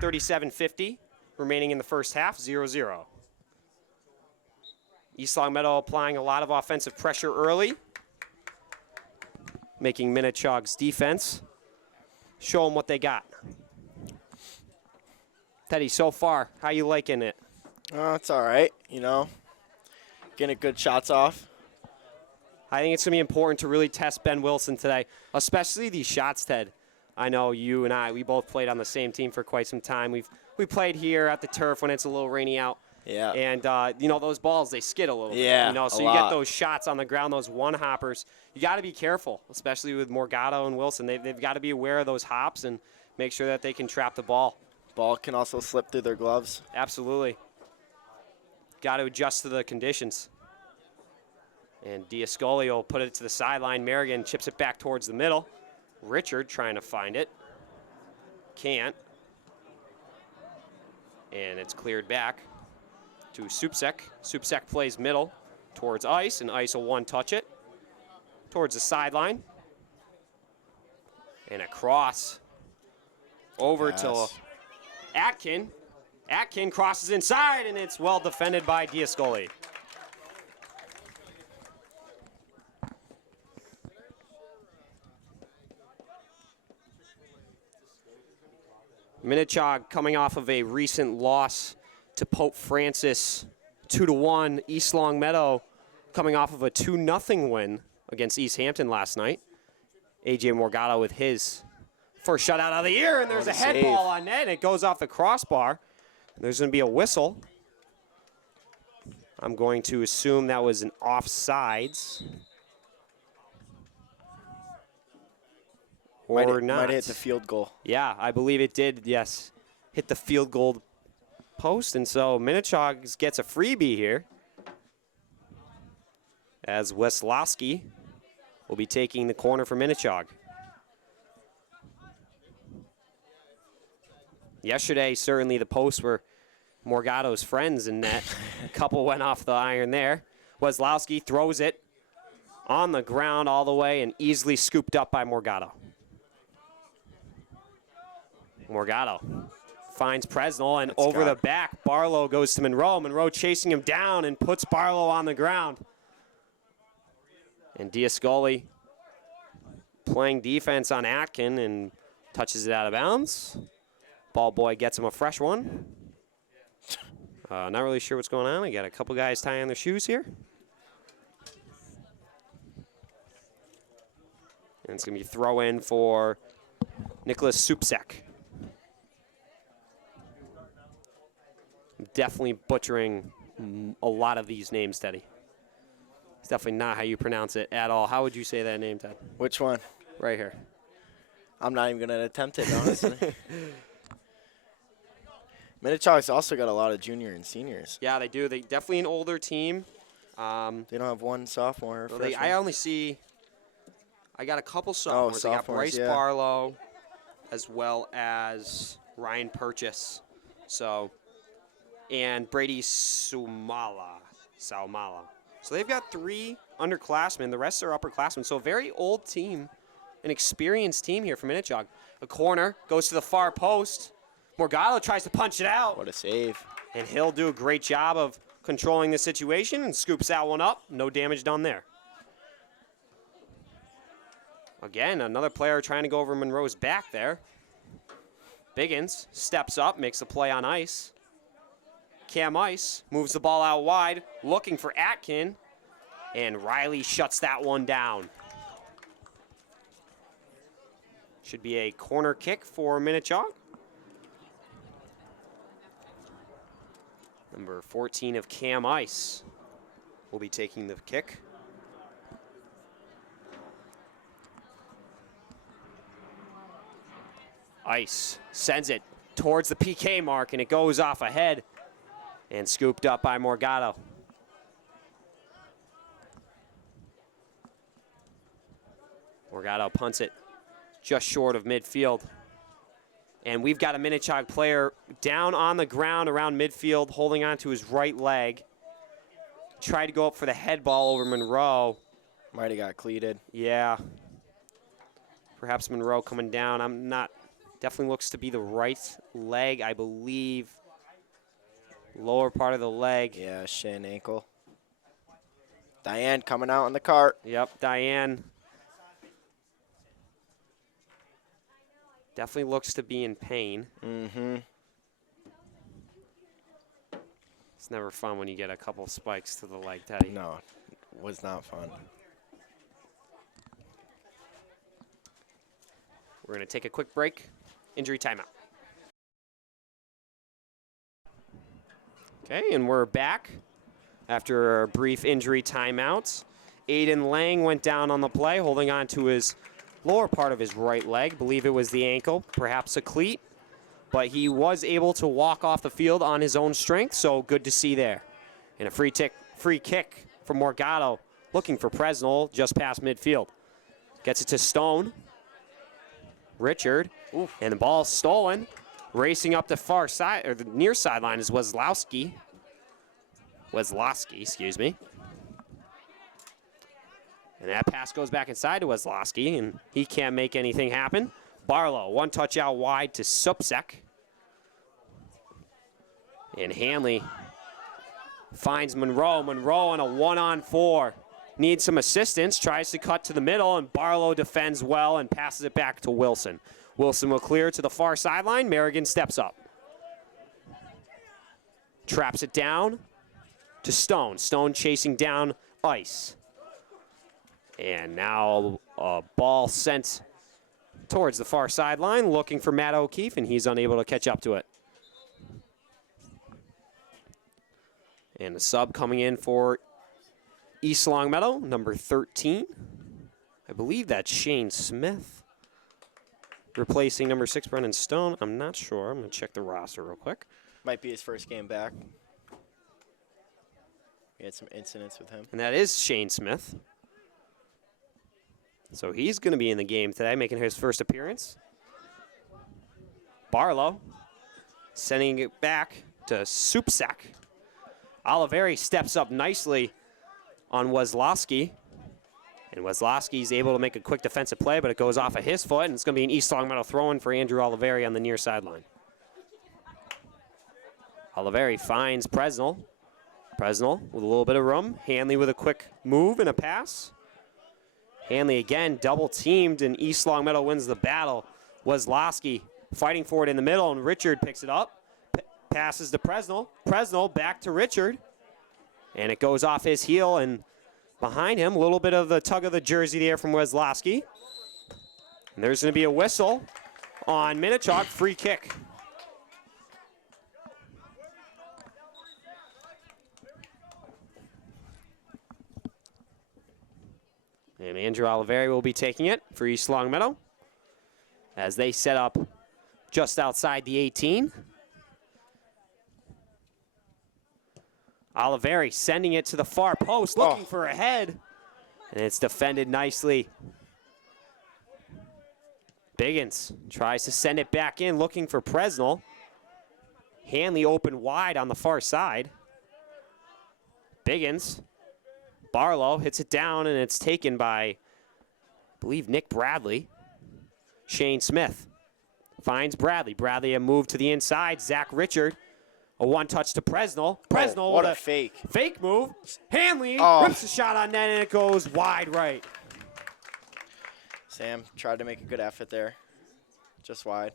37:50 remaining in the first half, 0-0. East Longmeadow applying a lot of offensive pressure early, making Minnechaug's defense show them what they got. Teddy, so far, how you liking it? It's all right, getting good shots off. I think it's going to be important to really test Ben Wilson today, especially these shots, Ted. I know you and I, we both played on the same team for quite some time. We played here at the turf when it's a little rainy out. Yeah. And, those balls, they skid a little bit. Yeah, So you get those shots on the ground, those one-hoppers. You got to be careful, especially with Morgado and Wilson. They've got to be aware of those hops and make sure that they can trap the ball. Ball can also slip through their gloves. Absolutely. Got to adjust to the conditions. And Diascoli will put it to the sideline. Merrigan chips it back towards the middle. Richard trying to find it. Can't. And it's cleared back to Supsek. Supsek plays middle towards Ice, and Ice will one-touch it towards the sideline. And a cross over to Atkin. Atkin crosses inside, and it's well defended by Diascoli. Minnechaug coming off of a recent loss to Pope Francis, 2-1. East Longmeadow coming off of a 2-0 win against East Hampton last night. A.J. Morgado with his first shutout of the year, and there's a head ball on net, and it goes off the crossbar. There's going to be a whistle. I'm going to assume that was an offsides. Or not. Might hit the field goal. Yeah, I believe it did, yes. Hit the field goal post, and so Minnechaug gets a freebie here as Weslowski will be taking the corner for Minnechaug. Yesterday, certainly the posts were Morgado's friends in net. A couple went off the iron there. Weslowski throws it on the ground all the way and easily scooped up by Morgado. Morgado finds Presnell, and over the back, Barlow goes to Monroe. Monroe chasing him down and puts Barlow on the ground. And Diascoli playing defense on Atkin and touches it out of bounds. Ball boy gets him a fresh one. Not really sure what's going on. I got a couple guys tying their shoes here. And it's going to be throw in for Nicholas Supsek. I'm definitely butchering a lot of these names, Teddy. It's definitely not how you pronounce it at all. How would you say that name, Ted? Which one? Right here. I'm not even going to attempt it, honestly. Minnechaug's also got a lot of junior and seniors. Yeah, they do. They definitely an older team. They don't have one sophomore or freshman. I got a couple sophomores. I got Bryce Barlow as well as Ryan Purchase. And Brady Saumala. So they've got 3 underclassmen. The rest are upperclassmen. So a very old team, an experienced team here for Minnechaug. A corner goes to the far post. Morgado tries to punch it out. What a save. And he'll do a great job of controlling the situation and scoops that one up. No damage done there. Again, another player trying to go over Monroe's back there. Biggins steps up, makes the play on ice. Cam Ice moves the ball out wide, looking for Atkin, and Riley shuts that one down. Should be a corner kick for Minnechaug. Number 14 of Cam Ice will be taking the kick. Ice sends it towards the PK mark, and it goes off ahead and scooped up by Morgado. Morgado punts it just short of midfield. And we've got a Minnechaug player down on the ground around midfield, holding on to his right leg. Tried to go up for the head ball over Monroe. Might have got cleated. Yeah. Perhaps Monroe coming down. I'm not Definitely looks to be the right leg, I believe. Lower part of the leg. Yeah, shin, ankle. Diane coming out on the cart. Yep, Diane. Definitely looks to be in pain. Mm-hmm. It's never fun when you get a couple spikes to the leg, Teddy. No, was not fun. We're going to take a quick break. Injury timeout. Okay, and we're back after a brief injury timeout. Aiden Lang went down on the play, holding on to his lower part of his right leg. Believe it was the ankle, perhaps a cleat. But he was able to walk off the field on his own strength, so good to see there. And a free kick from Morgado, looking for Presnell just past midfield. Gets it to Stone. Richard, and the ball stolen. Racing up the far side, or the near sideline is Weslowski, excuse me. And that pass goes back inside to Weslowski, and he can't make anything happen. Barlow, one touch out wide to Supsek. And Hanley finds Monroe. Monroe on a 1-on-4. Needs some assistance, tries to cut to the middle, and Barlow defends well and passes it back to Wilson. Wilson will clear to the far sideline. Merrigan steps up. Traps it down to Stone. Stone chasing down Ice. And now a ball sent towards the far sideline, looking for Matt O'Keefe, and he's unable to catch up to it. And the sub coming in for East Longmeadow, number 13. I believe that's Shane Smith. Replacing number 6, Brennan Stone. I'm not sure. I'm going to check the roster real quick. Might be his first game back. We had some incidents with him. And that is Shane Smith. So he's going to be in the game today, making his first appearance. Barlow sending it back to Supsak. Oliveri steps up nicely on Weslowski. And Weslowski's able to make a quick defensive play, but it goes off of his foot, and it's going to be an East Longmeadow throw-in for Andrew Oliveri on the near sideline. Oliveri finds Presnell. Presnell with a little bit of room. Hanley with a quick move and a pass. Hanley again double-teamed, and East Longmeadow wins the battle. Weslowski fighting for it in the middle, and Richard picks it up. Passes to Presnell. Presnell back to Richard. And it goes off his heel, and behind him, a little bit of the tug of the jersey there from Weslowski. And there's going to be a whistle on Minnechaug, free kick. And Andrew Oliveri will be taking it for East Longmeadow as they set up just outside the 18. Oliveri sending it to the far post, looking for a head. And it's defended nicely. Biggins tries to send it back in, looking for Presnell. Hanley open wide on the far side. Biggins. Barlow hits it down, and it's taken by, I believe, Nick Bradley. Shane Smith finds Bradley. Bradley a move to the inside. Zach Richard. A one-touch to Presnell. Presnell what with a fake. Fake move. Hanley rips a shot on net, and it goes wide right. Sam tried to make a good effort there. Just wide.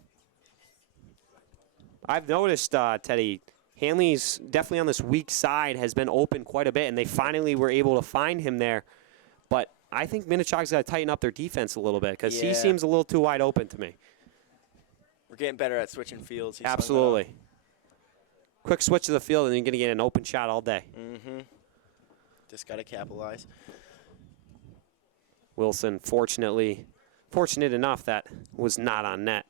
I've noticed, Teddy, Hanley's definitely on this weak side, has been open quite a bit, and they finally were able to find him there. But I think Minnechaug's got to tighten up their defense a little bit because he seems a little too wide open to me. We're getting better at switching fields. Absolutely. Quick switch to the field, and you're going to get an open shot all day. Mm-hmm. Just got to capitalize. Wilson, fortunate enough that was not on net.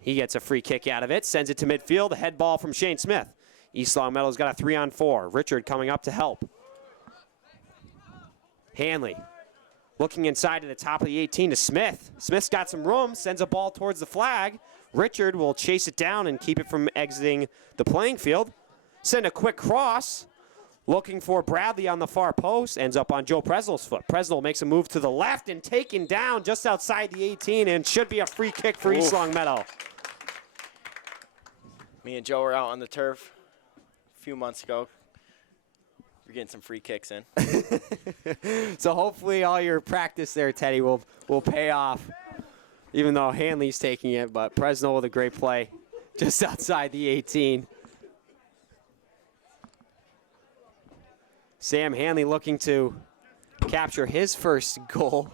He gets a free kick out of it, sends it to midfield, a head ball from Shane Smith. East Longmeadow's got a 3-on-4. Richard coming up to help. Hanley looking inside to the top of the 18 to Smith. Smith's got some room, sends a ball towards the flag. Richard will chase it down and keep it from exiting the playing field. Send a quick cross. looking for Bradley on the far post. Ends up on Joe Presnell's foot. Presnell makes a move to the left and taken down just outside the 18 and should be a free kick for East Long Meadow. Me and Joe were out on the turf a few months ago. We're getting some free kicks in. So hopefully all your practice there, Teddy, will pay off, even though Hanley's taking it. But Presnell with a great play just outside the 18. Sam Hanley looking to capture his first goal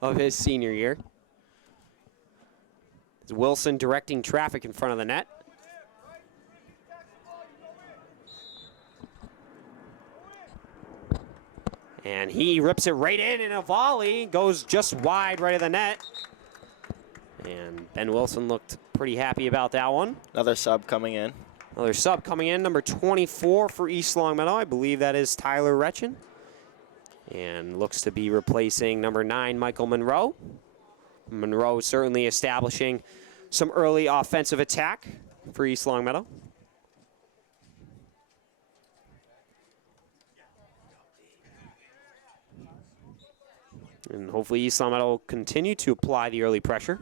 of his senior year. It's Wilson directing traffic in front of the net. And he rips it right in a volley, goes just wide right of the net. And Ben Wilson looked pretty happy about that one. Another sub coming in. Another sub coming in, number 24 for East Long Meadow. I believe that is Tyler Retchen. And looks to be replacing number 9, Michael Monroe. Monroe certainly establishing some early offensive attack for East Long Meadow. And hopefully East Long Meadow will continue to apply the early pressure.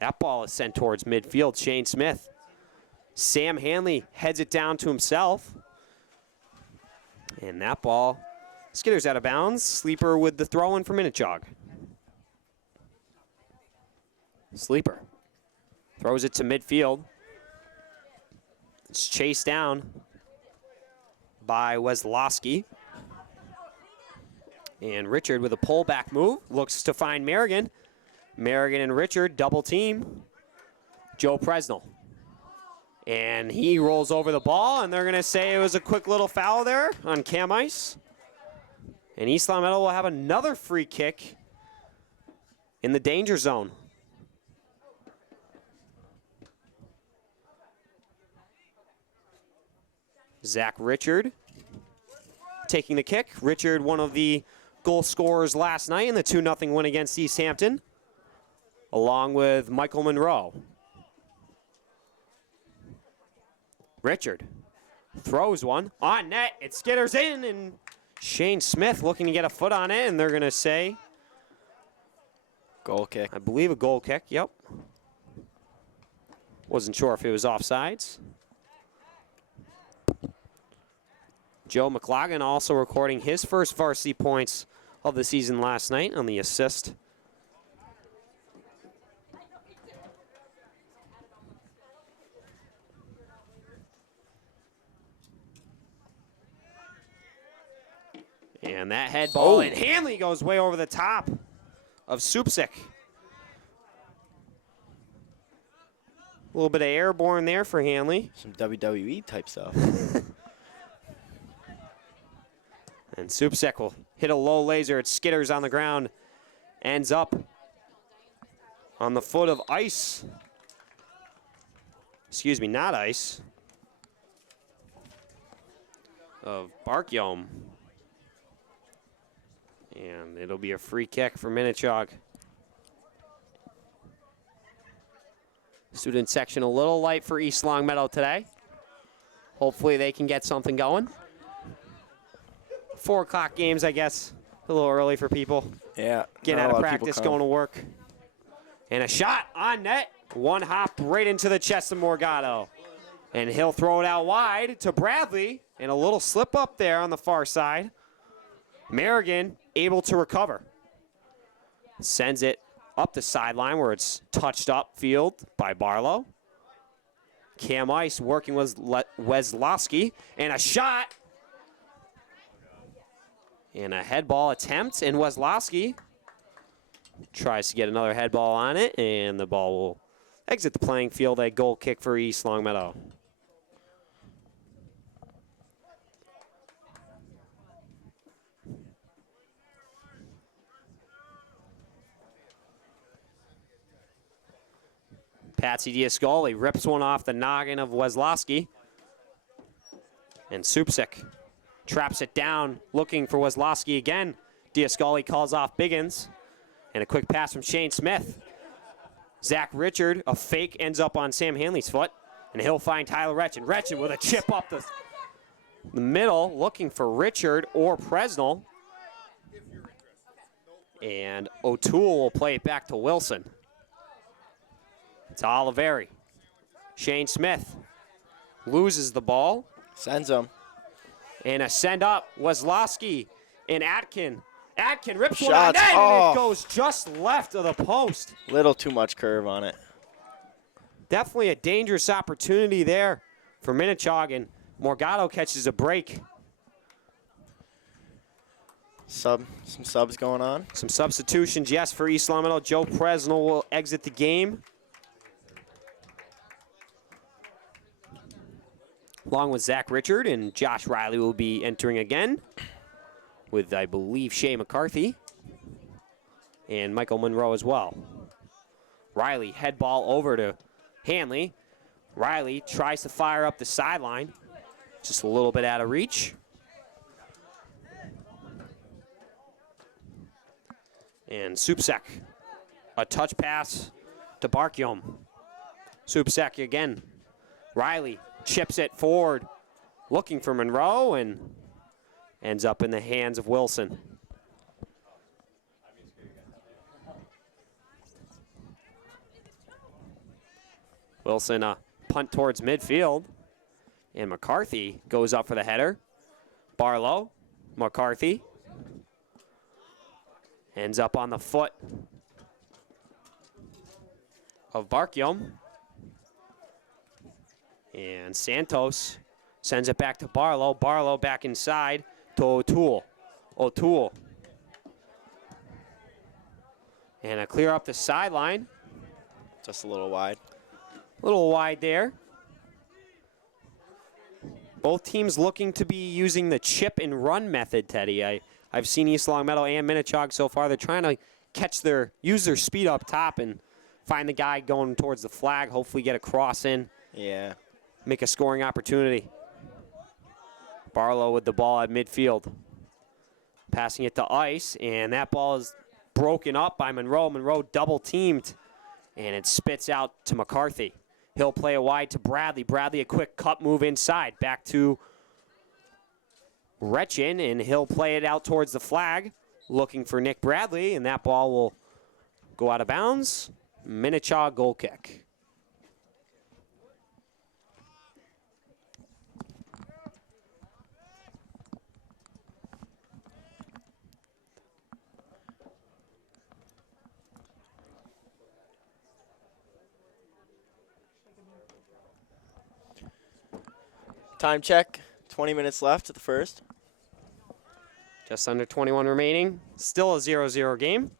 That ball is sent towards midfield. Shane Smith. Sam Hanley heads it down to himself. And that ball skitters out of bounds. Sleeper with the throw-in for Minnechaug. Sleeper throws it to midfield. It's chased down by Weslowski. And Richard with a pullback move looks to find Merrigan. Merrigan and Richard double team Joe Presnell. And he rolls over the ball, and they're going to say it was a quick little foul there on Cam Ice. And East Long Meadow will have another free kick in the danger zone. Zach Richard taking the kick. Richard, one of the goal scorers last night in the 2-0 win against East Hampton, along with Michael Monroe. Richard throws one on net. It skitters in, and Shane Smith looking to get a foot on it, and they're going to say goal kick. I believe a goal kick, yep. Wasn't sure if it was offsides. Joe McLaughlin also recording his first varsity points of the season last night on the assist. And that head ball, and Hanley goes way over the top of Supsik. A little bit of airborne there for Hanley. Some WWE type stuff. And Supsik will hit a low laser. It skitters on the ground. Ends up on the foot of Ice. Excuse me, not Ice. Of Barkyom. And it'll be a free kick for Minnechaug. Student section a little light for East Long Meadow today. Hopefully they can get something going. 4 o'clock games, I guess, a little early for people. Yeah. Getting out of practice, going to work. And a shot on net. One hop right into the chest of Morgado. And he'll throw it out wide to Bradley. And a little slip up there on the far side. Merrigan able to recover. Sends it up the sideline where it's touched up field by Barlow. Cam Ice working with Weslowski. And a shot. And a head ball attempt, and Weslowski tries to get another head ball on it, and the ball will exit the playing field. A goal kick for East Long Meadow. Patsy Diascoli rips one off the noggin of Weslowski. And Supsik traps it down, looking for Weslowski again. Diascoli calls off Biggins. And a quick pass from Shane Smith. Zach Richard, a fake, ends up on Sam Hanley's foot. And he'll find Tyler Retchen. Retchen with a chip up the The middle, looking for Richard or Presnell. And O'Toole will play it back to Wilson. It's Oliveri. Shane Smith loses the ball. Sends him. And a send up, Weslowski and Atkin. Atkin rips one Shots. on net, Oh. and it goes just left of the post. Little too much curve on it. Definitely a dangerous opportunity there for Minnechaug, and Morgado catches a break. Some subs going on. Some substitutions, yes, for East Long Meadow. Joe Presnell will exit the game, along with Zach Richard, and Josh Riley will be entering again with, I believe, Shea McCarthy and Michael Monroe as well. Riley, head ball over to Hanley. Riley tries to fire up the sideline, just a little bit out of reach. And Supsek, a touch pass to Barkyom. Supsek again. Riley chips it forward, looking for Monroe, and ends up in the hands of Wilson. Wilson, a punt towards midfield, and McCarthy goes up for the header. Barlow, McCarthy, ends up on the foot of Barkyom. And Santos sends it back to Barlow. Barlow back inside to O'Toole. O'Toole. And a clear up the sideline. Just a little wide. A little wide there. Both teams looking to be using the chip and run method, Teddy. I've seen East Long Meadow and Minnechaug so far. They're trying to use their speed up top and find the guy going towards the flag, hopefully get a cross in. Yeah. Make a scoring opportunity. Barlow with the ball at midfield. Passing it to Ice, and that ball is broken up by Monroe. Monroe double teamed, and it spits out to McCarthy. He'll play it wide to Bradley. Bradley, a quick cut move inside. Back to Retchin, and he'll play it out towards the flag, looking for Nick Bradley, and that ball will go out of bounds. Minnechaug goal kick. Time check. 20 minutes left of the first. Just under 21 remaining. Still a 0-0 game.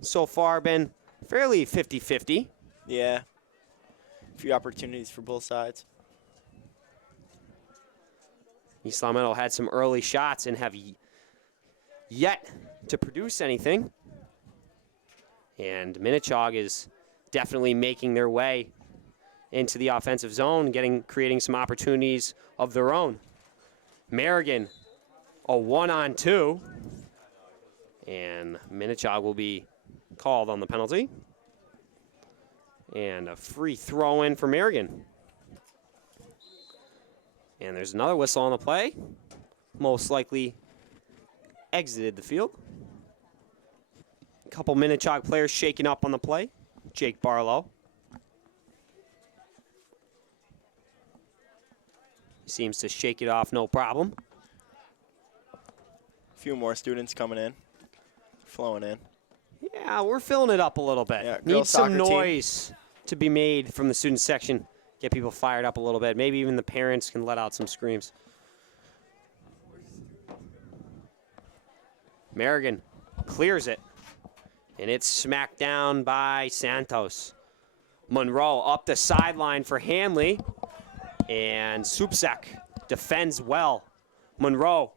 So far been fairly 50-50. Yeah. A few opportunities for both sides. East Long Meadow had some early shots and have yet to produce anything. And Minnechaug is definitely making their way into the offensive zone, creating some opportunities of their own. Merrigan, a 1-on-2. And Minnechaug will be called on the penalty. And a free throw in for Merrigan. And there's another whistle on the play. Most likely exited the field. A couple Minnechaug players shaking up on the play. Jake Barlow. Seems to shake it off no problem. A few more students coming in. Flowing in. Yeah, we're filling it up a little bit. Yeah, Need some soccer team. noise to be made from the student section. Get people fired up a little bit. Maybe even the parents can let out some screams. Merrigan clears it. And it's smacked down by Santos. Monroe up the sideline for Hanley. And Supsek defends well. Monroe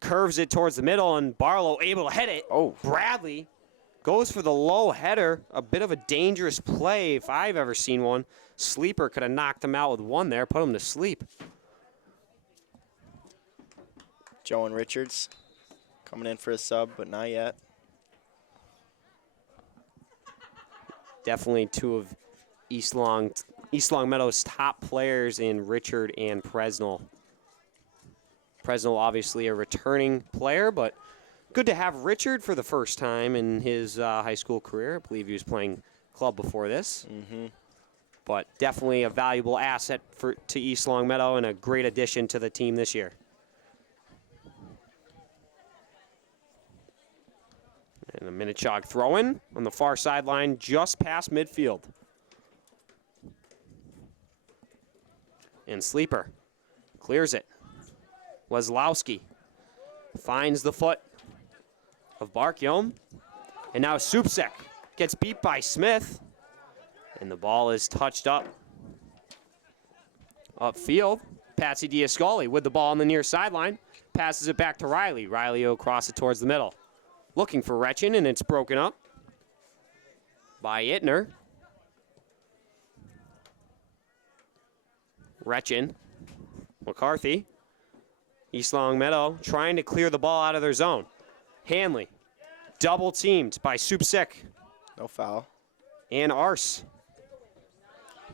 curves it towards the middle, and Barlow able to hit it. Oh. Bradley goes for the low header. A bit of a dangerous play if I've ever seen one. Sleeper could have knocked him out with one there, put him to sleep. Joe and Richards coming in for a sub, but not yet. Definitely two of East Long East Longmeadow's top players in Richard and Presnell. Presnell obviously a returning player, but good to have Richard for the first time in his high school career. I believe he was playing club before this. But definitely a valuable asset to East Longmeadow and a great addition to the team this year. And a Minnechaug throw-in on the far sideline just past midfield. And Sleeper clears it. Weslowski finds the foot of Barkyom. And now Supsek gets beat by Smith. And the ball is touched up. Upfield, Patsy Diascoli with the ball on the near sideline. Passes it back to Riley. Riley will cross it towards the middle. Looking for Retchin, and it's broken up by Ittner. Retchin, McCarthy, East Longmeadow trying to clear the ball out of their zone. Hanley, double teamed by Supsek. No foul. And Arce.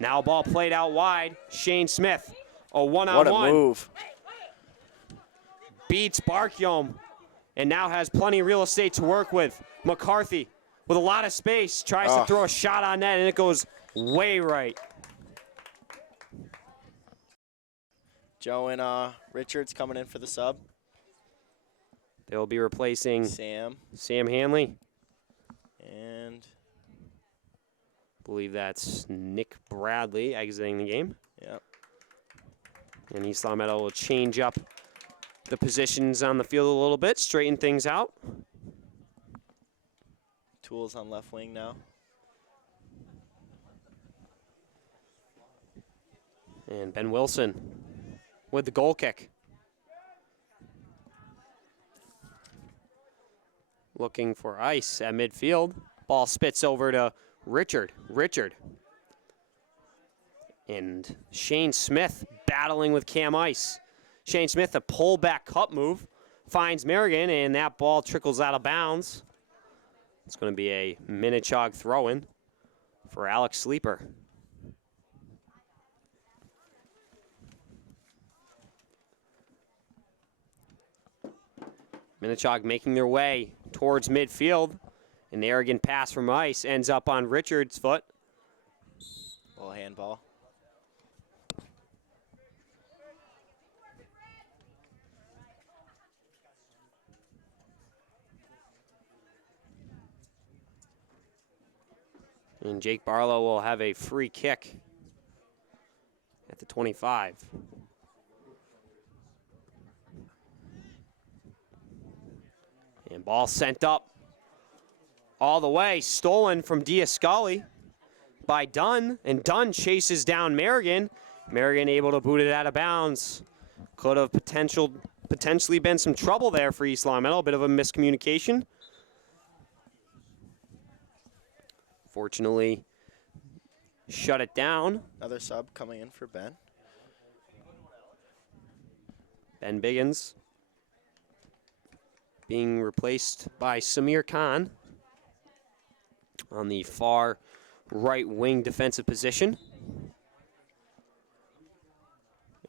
Now ball played out wide. Shane Smith, a one-on-one. What a move. Beats Barkyom and now has plenty of real estate to work with. McCarthy with a lot of space tries to throw a shot on net, and it goes way right. Joe and Richards coming in for the sub. They'll be replacing Sam Hanley. And I believe that's Nick Bradley exiting the game. yep. And East Longmeadow will change up the positions on the field a little bit, straighten things out. Tools on left wing now. And Ben Wilson with the goal kick. Looking for ice at midfield. Ball spits over to Richard. And Shane Smith battling with Cam Ice. Shane Smith, a pullback cut move, finds Merrigan, and that ball trickles out of bounds. It's going to be a Minnechaug throw-in for Alex Sleeper. Minnechaug making their way towards midfield. An arrogant pass from Ice ends up on Richard's foot. Little handball. And Jake Barlow will have a free kick at the 25. And ball sent up all the way, stolen from Diascoli by Dunn, and Dunn chases down Merrigan. Merrigan able to boot it out of bounds. Could have potentially been some trouble there for East Longmeadow, a bit of a miscommunication. Fortunately, shut it down. Another sub coming in for Ben. Ben Biggins being replaced by Samir Khan on the far right wing defensive position.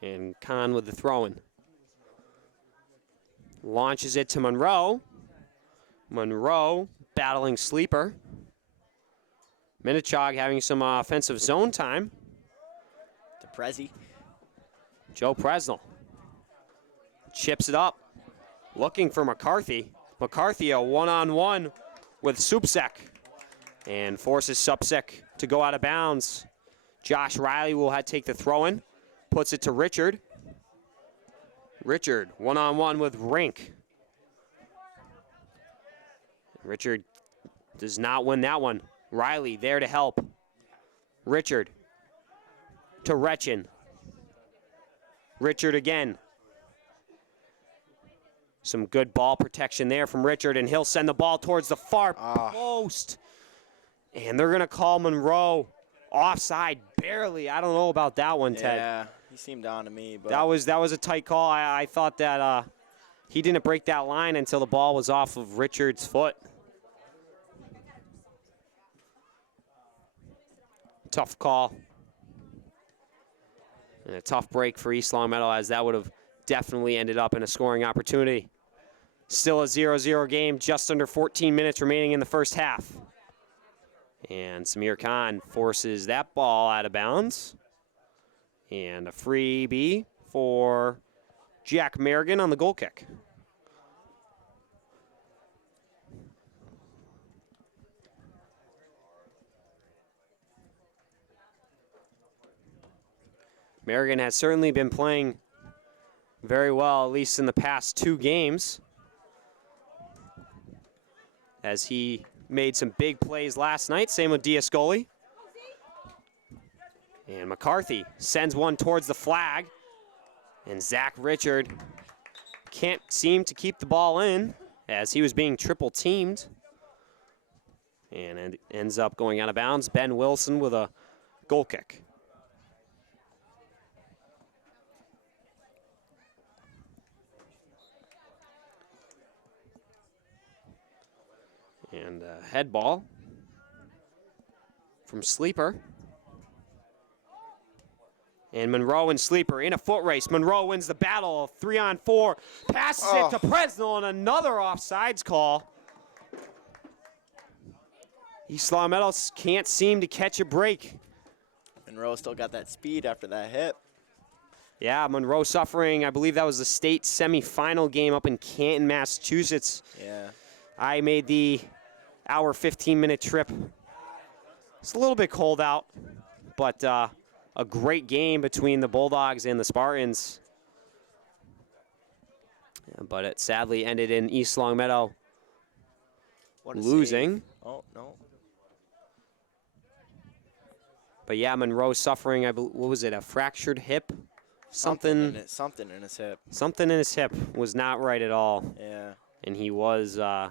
And Khan with the throw-in. Launches it to Monroe. Monroe battling Sleeper. Minnechaug having some offensive zone time. To Prezi. Joe Presnell chips it up, looking for McCarthy. McCarthy a one-on-one with Supsek and forces Supsek to go out of bounds. Josh Riley will take the throw-in, puts it to Richard. Richard one-on-one with Rink. Richard does not win that one. Riley there to help. Richard to Retchin. Richard again. Some good ball protection there from Richard, and he'll send the ball towards the far post. And they're going to call Monroe offside barely. I don't know about that one, Ted. Yeah, he seemed on to me. But That was a tight call. I thought that he didn't break that line until the ball was off of Richard's foot. Tough call. And a tough break for East Long Meadow, as that would have definitely ended up in a scoring opportunity. Still a 0-0 game, just under 14 minutes remaining in the first half. And Samir Khan forces that ball out of bounds. And a freebie for Jack Merrigan on the goal kick. Merrigan has certainly been playing very well, at least in the past 2 games, as he made some big plays last night. Same with Diascoli. And McCarthy sends one towards the flag. And Zach Richard can't seem to keep the ball in, as he was being triple teamed. And it ends up going out of bounds. Ben Wilson with a goal kick. And a head ball from Sleeper. And Monroe and Sleeper in a foot race. Monroe wins the battle, 3-on-4. Passes it to Presnell, and another offsides call. East Long Meadow can't seem to catch a break. Monroe still got that speed after that hit. Yeah, Monroe suffering, I believe that was the state semifinal game up in Canton, Massachusetts. Yeah. I made the hour 15-minute trip. It's a little bit cold out, but a great game between the Bulldogs and the Spartans. But it sadly ended in East Long Meadow losing. Save. Oh, no. But yeah, Monroe suffering, what was it, a fractured hip? Something in his hip. Something in his hip was not right at all. Yeah. And he was, I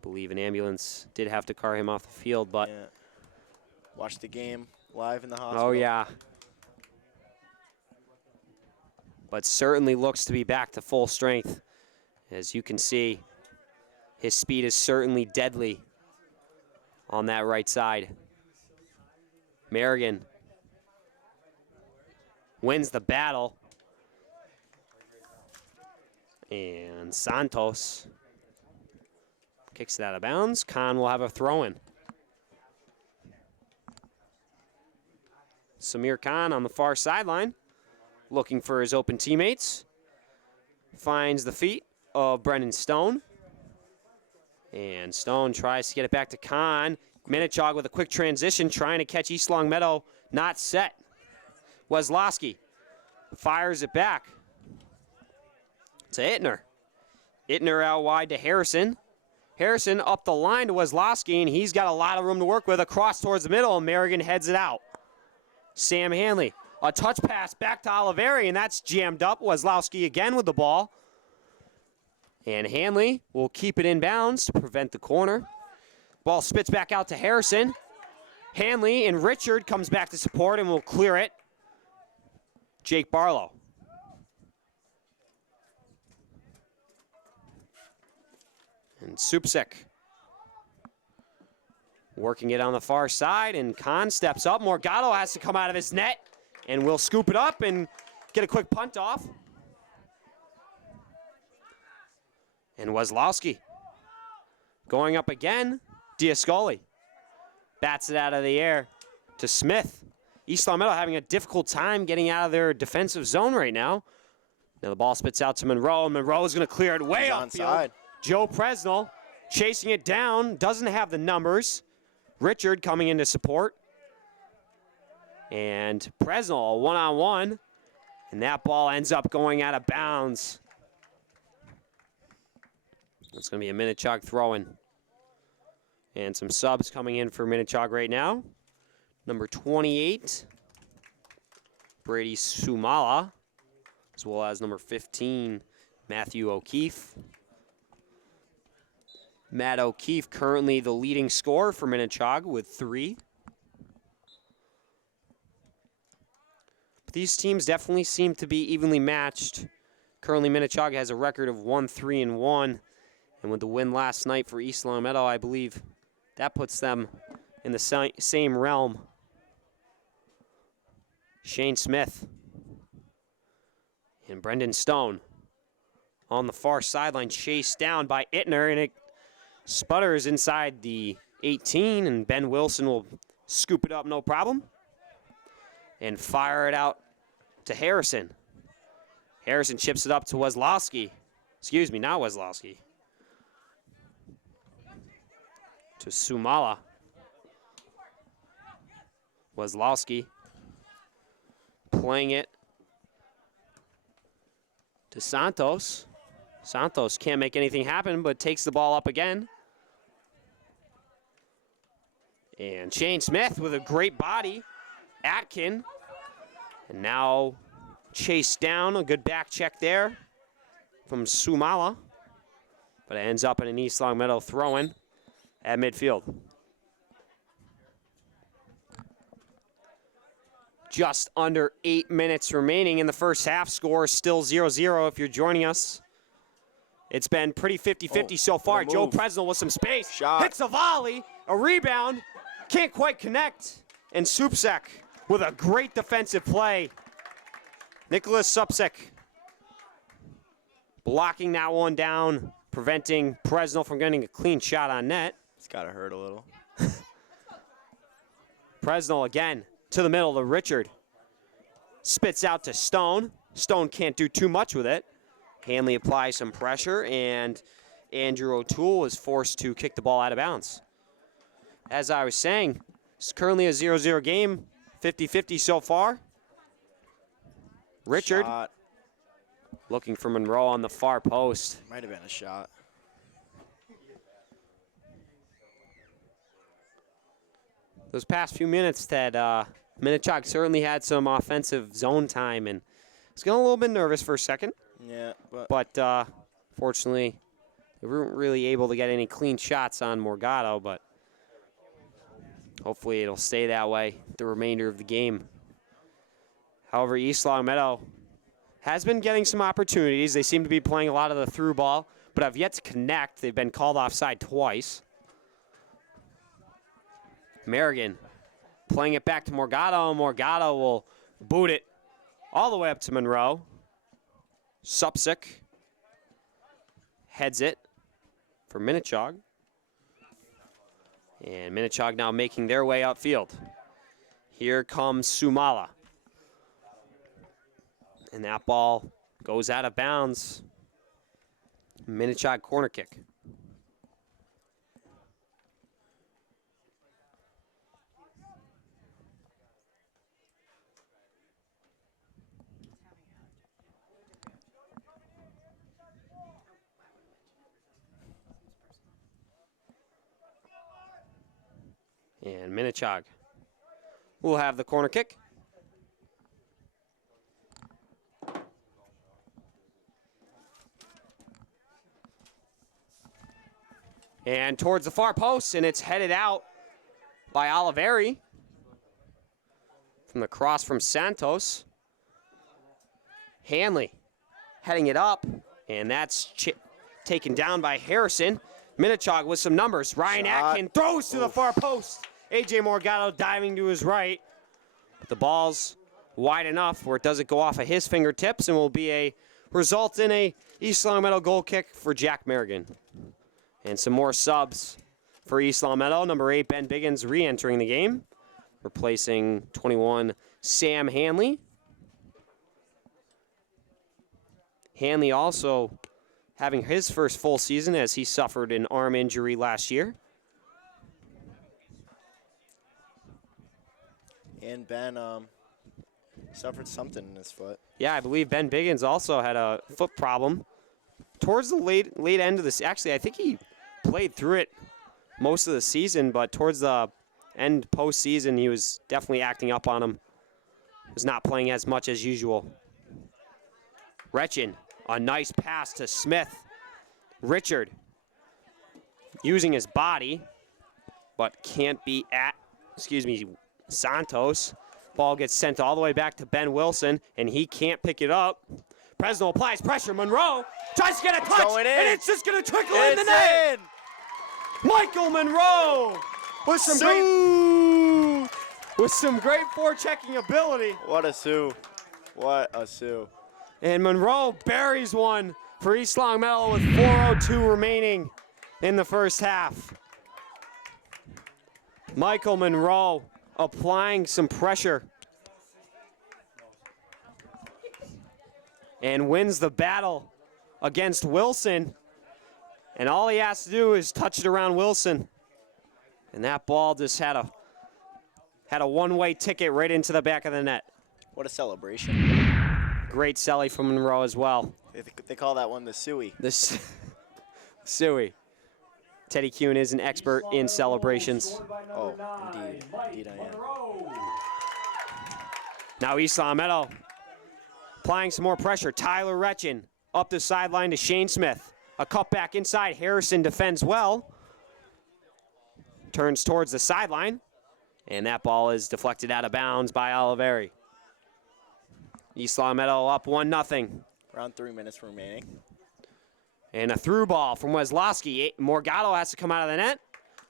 believe an ambulance did have to car him off the field, but. Yeah. Watched the game live in the hospital. Oh, yeah. But certainly looks to be back to full strength. As you can see, his speed is certainly deadly on that right side. Merrigan wins the battle. And Santos kicks it out of bounds. Khan will have a throw-in. Samir Khan on the far sideline, looking for his open teammates. Finds the feet of Brendan Stone. And Stone tries to get it back to Khan. Minnechaug with a quick transition, trying to catch East Long Meadow. Not set. Weslowski fires it back to Ittner. Ittner out wide to Harrison. Harrison up the line to Weslowski, and he's got a lot of room to work with across towards the middle, and Merrigan heads it out. Sam Hanley, a touch pass back to Oliveri, and that's jammed up. Weslowski again with the ball. And Hanley will keep it in bounds to prevent the corner. Ball spits back out to Harrison. Hanley and Richard comes back to support and will clear it. Jake Barlow. And Supsik working it on the far side, and Khan steps up. Morgado has to come out of his net, and will scoop it up and get a quick punt off. And Weslowski going up again. Diascoli bats it out of the air to Smith. East Long Meadow having a difficult time getting out of their defensive zone right now. Now the ball spits out to Monroe, and Monroe is going to clear it way upfield. Joe Presnell chasing it down, doesn't have the numbers. Richard coming in to support. And Presnell, one-on-one. And that ball ends up going out of bounds. It's going to be a Minnechaug throw-in. And some subs coming in for Minnechaug right now. Number 28, Brady Sumala, as well as number 15, Matthew O'Keefe. Matt O'Keefe currently the leading scorer for Minnechaug with 3. But these teams definitely seem to be evenly matched. Currently Minnechaug has a record of 1-3-1. And with the win last night for East Long Meadow, I believe that puts them in the same realm. Shane Smith And Brendan Stone on the far sideline, chased down by Ittner, and it sputters inside the 18, and Ben Wilson will scoop it up no problem and fire it out to Harrison. Harrison chips it up to Weslowski. Excuse me, not Weslowski. To Sumala. Weslowski playing it to Santos. Santos can't make anything happen, but takes the ball up again. And Shane Smith with a great body. Atkin. And now chased down. A good back check there from Sumala. But it ends up in an East Longmeadow throw-in at midfield. Just under 8 minutes remaining in the first half. Score is still 0-0 if you're joining us. It's been pretty 50-50 so far. Joe Presnell with some space. Shot. Hits a volley, a rebound. Can't quite connect. And Supsek with a great defensive play. Nicholas Supsek blocking that one down, preventing Presnell from getting a clean shot on net. It's got to hurt a little. Presnell again to the middle to Richard. Spits out to Stone. Stone can't do too much with it. Hanley applies some pressure, and Andrew O'Toole is forced to kick the ball out of bounds. As I was saying, it's currently a 0-0 game, 50-50 so far. Richard Shot. looking for Monroe on the far post. Might have been a shot. Those past few minutes that Minnechaug certainly had some offensive zone time, and was getting a little bit nervous for a second. Yeah, But fortunately, they weren't really able to get any clean shots on Morgado, but hopefully it'll stay that way the remainder of the game. However, East Longmeadow has been getting some opportunities. They seem to be playing a lot of the through ball, but have yet to connect. They've been called offside twice. Merrigan playing it back to Morgado. Morgado will boot it all the way up to Monroe. Supsik heads it for Minnechaug. And Minnechaug now making their way outfield. Here comes Sumala. And that ball goes out of bounds. Minnechaug corner kick. And Minnechaug will have the corner kick. And towards the far post, and it's headed out by Oliveri from the cross from Santos. Hanley heading it up, and that's taken down by Harrison. Minnechaug with some numbers. Ryan Atkin throws to the far post. A.J. Morgado diving to his right. But the ball's wide enough where it doesn't go off of his fingertips and will be a result in a East Longmeadow goal kick for Jack Merrigan. And some more subs for East Longmeadow. Number 8, Ben Biggins re-entering the game, replacing 21, Sam Hanley. Hanley also having his first full season as he suffered an arm injury last year. And Ben suffered something in his foot. Yeah, I believe Ben Biggins also had a foot problem towards the late end of this. Actually, I think he played through it most of the season, but towards the end postseason, he was definitely acting up on him. Was not playing as much as usual. Retchin, a nice pass to Smith. Richard using his body, but can't be at, Santos. Ball gets sent all the way back to Ben Wilson, and he can't pick it up. Presnell applies pressure. Monroe tries to get a touch, and it's just going to trickle in the net. Michael Monroe with some great forechecking ability. What a sue. What a sue. And Monroe buries one for East Long Meadow with 4:02 remaining in the first half. Michael Monroe applying some pressure and wins the battle against Wilson. And all he has to do is touch it around Wilson. And that ball just had a one-way ticket right into the back of the net. What a celebration. Great celly from Monroe as well. They call that one the Suey. The Suey. Teddy Kuhn is an expert in celebrations. Oh, indeed. Indeed I am. Now East Long Meadow applying some more pressure. Tyler Retchen up the sideline to Shane Smith. A cut back inside. Harrison defends well. Turns towards the sideline. And that ball is deflected out of bounds by Oliveri. East Long Meadow up 1-0. Around 3 minutes remaining. And a through ball from Weslowski. Morgado has to come out of the net.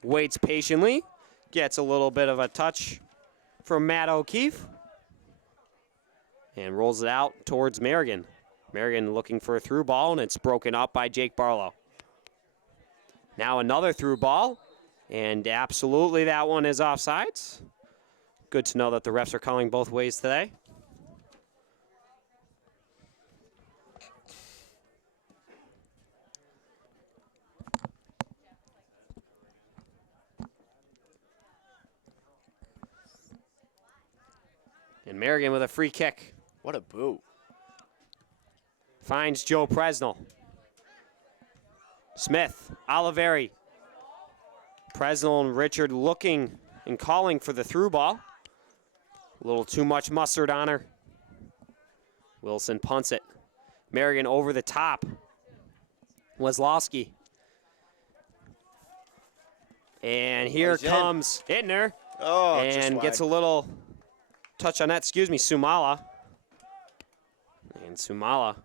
Waits patiently. Gets a little bit of a touch from Matt O'Keefe. And rolls it out towards Merrigan. Merrigan looking for a through ball, and it's broken up by Jake Barlow. Now another through ball. And absolutely that one is offsides. Good to know that the refs are calling both ways today. And Merrigan with a free kick. What a boot. Finds Joe Presnell. Smith, Oliveri. Presnell and Richard looking and calling for the through ball. A little too much mustard on her. Wilson punts it. Merrigan over the top. Weslowski. And here comes Ittner. Oh, and gets a little touch on that. Excuse me, Sumala. And Sumala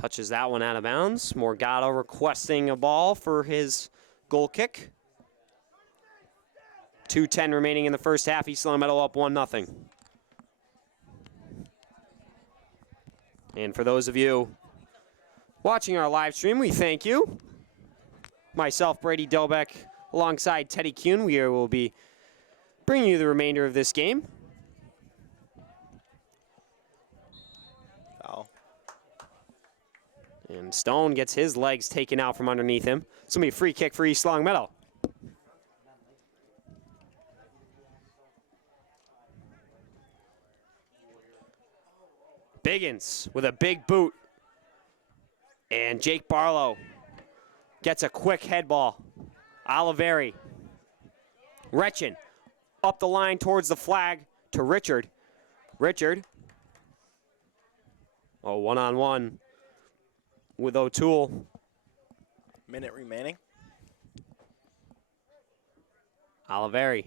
touches that one out of bounds. Morgado requesting a ball for his goal kick. 2:10 remaining in the first half. East Long Meadow up 1-0. And for those of you watching our live stream, we thank you. Myself, Brady Dobeck, alongside Teddy Kuhn, we will be bringing you the remainder of this game. Foul. And Stone gets his legs taken out from underneath him. It's going to be a free kick for East Long Meadow. Biggins with a big boot. And Jake Barlow gets a quick head ball. Oliveri. Retchen up the line towards the flag to Richard. Richard. Oh, one-on-one with O'Toole. Minute remaining. Oliveri.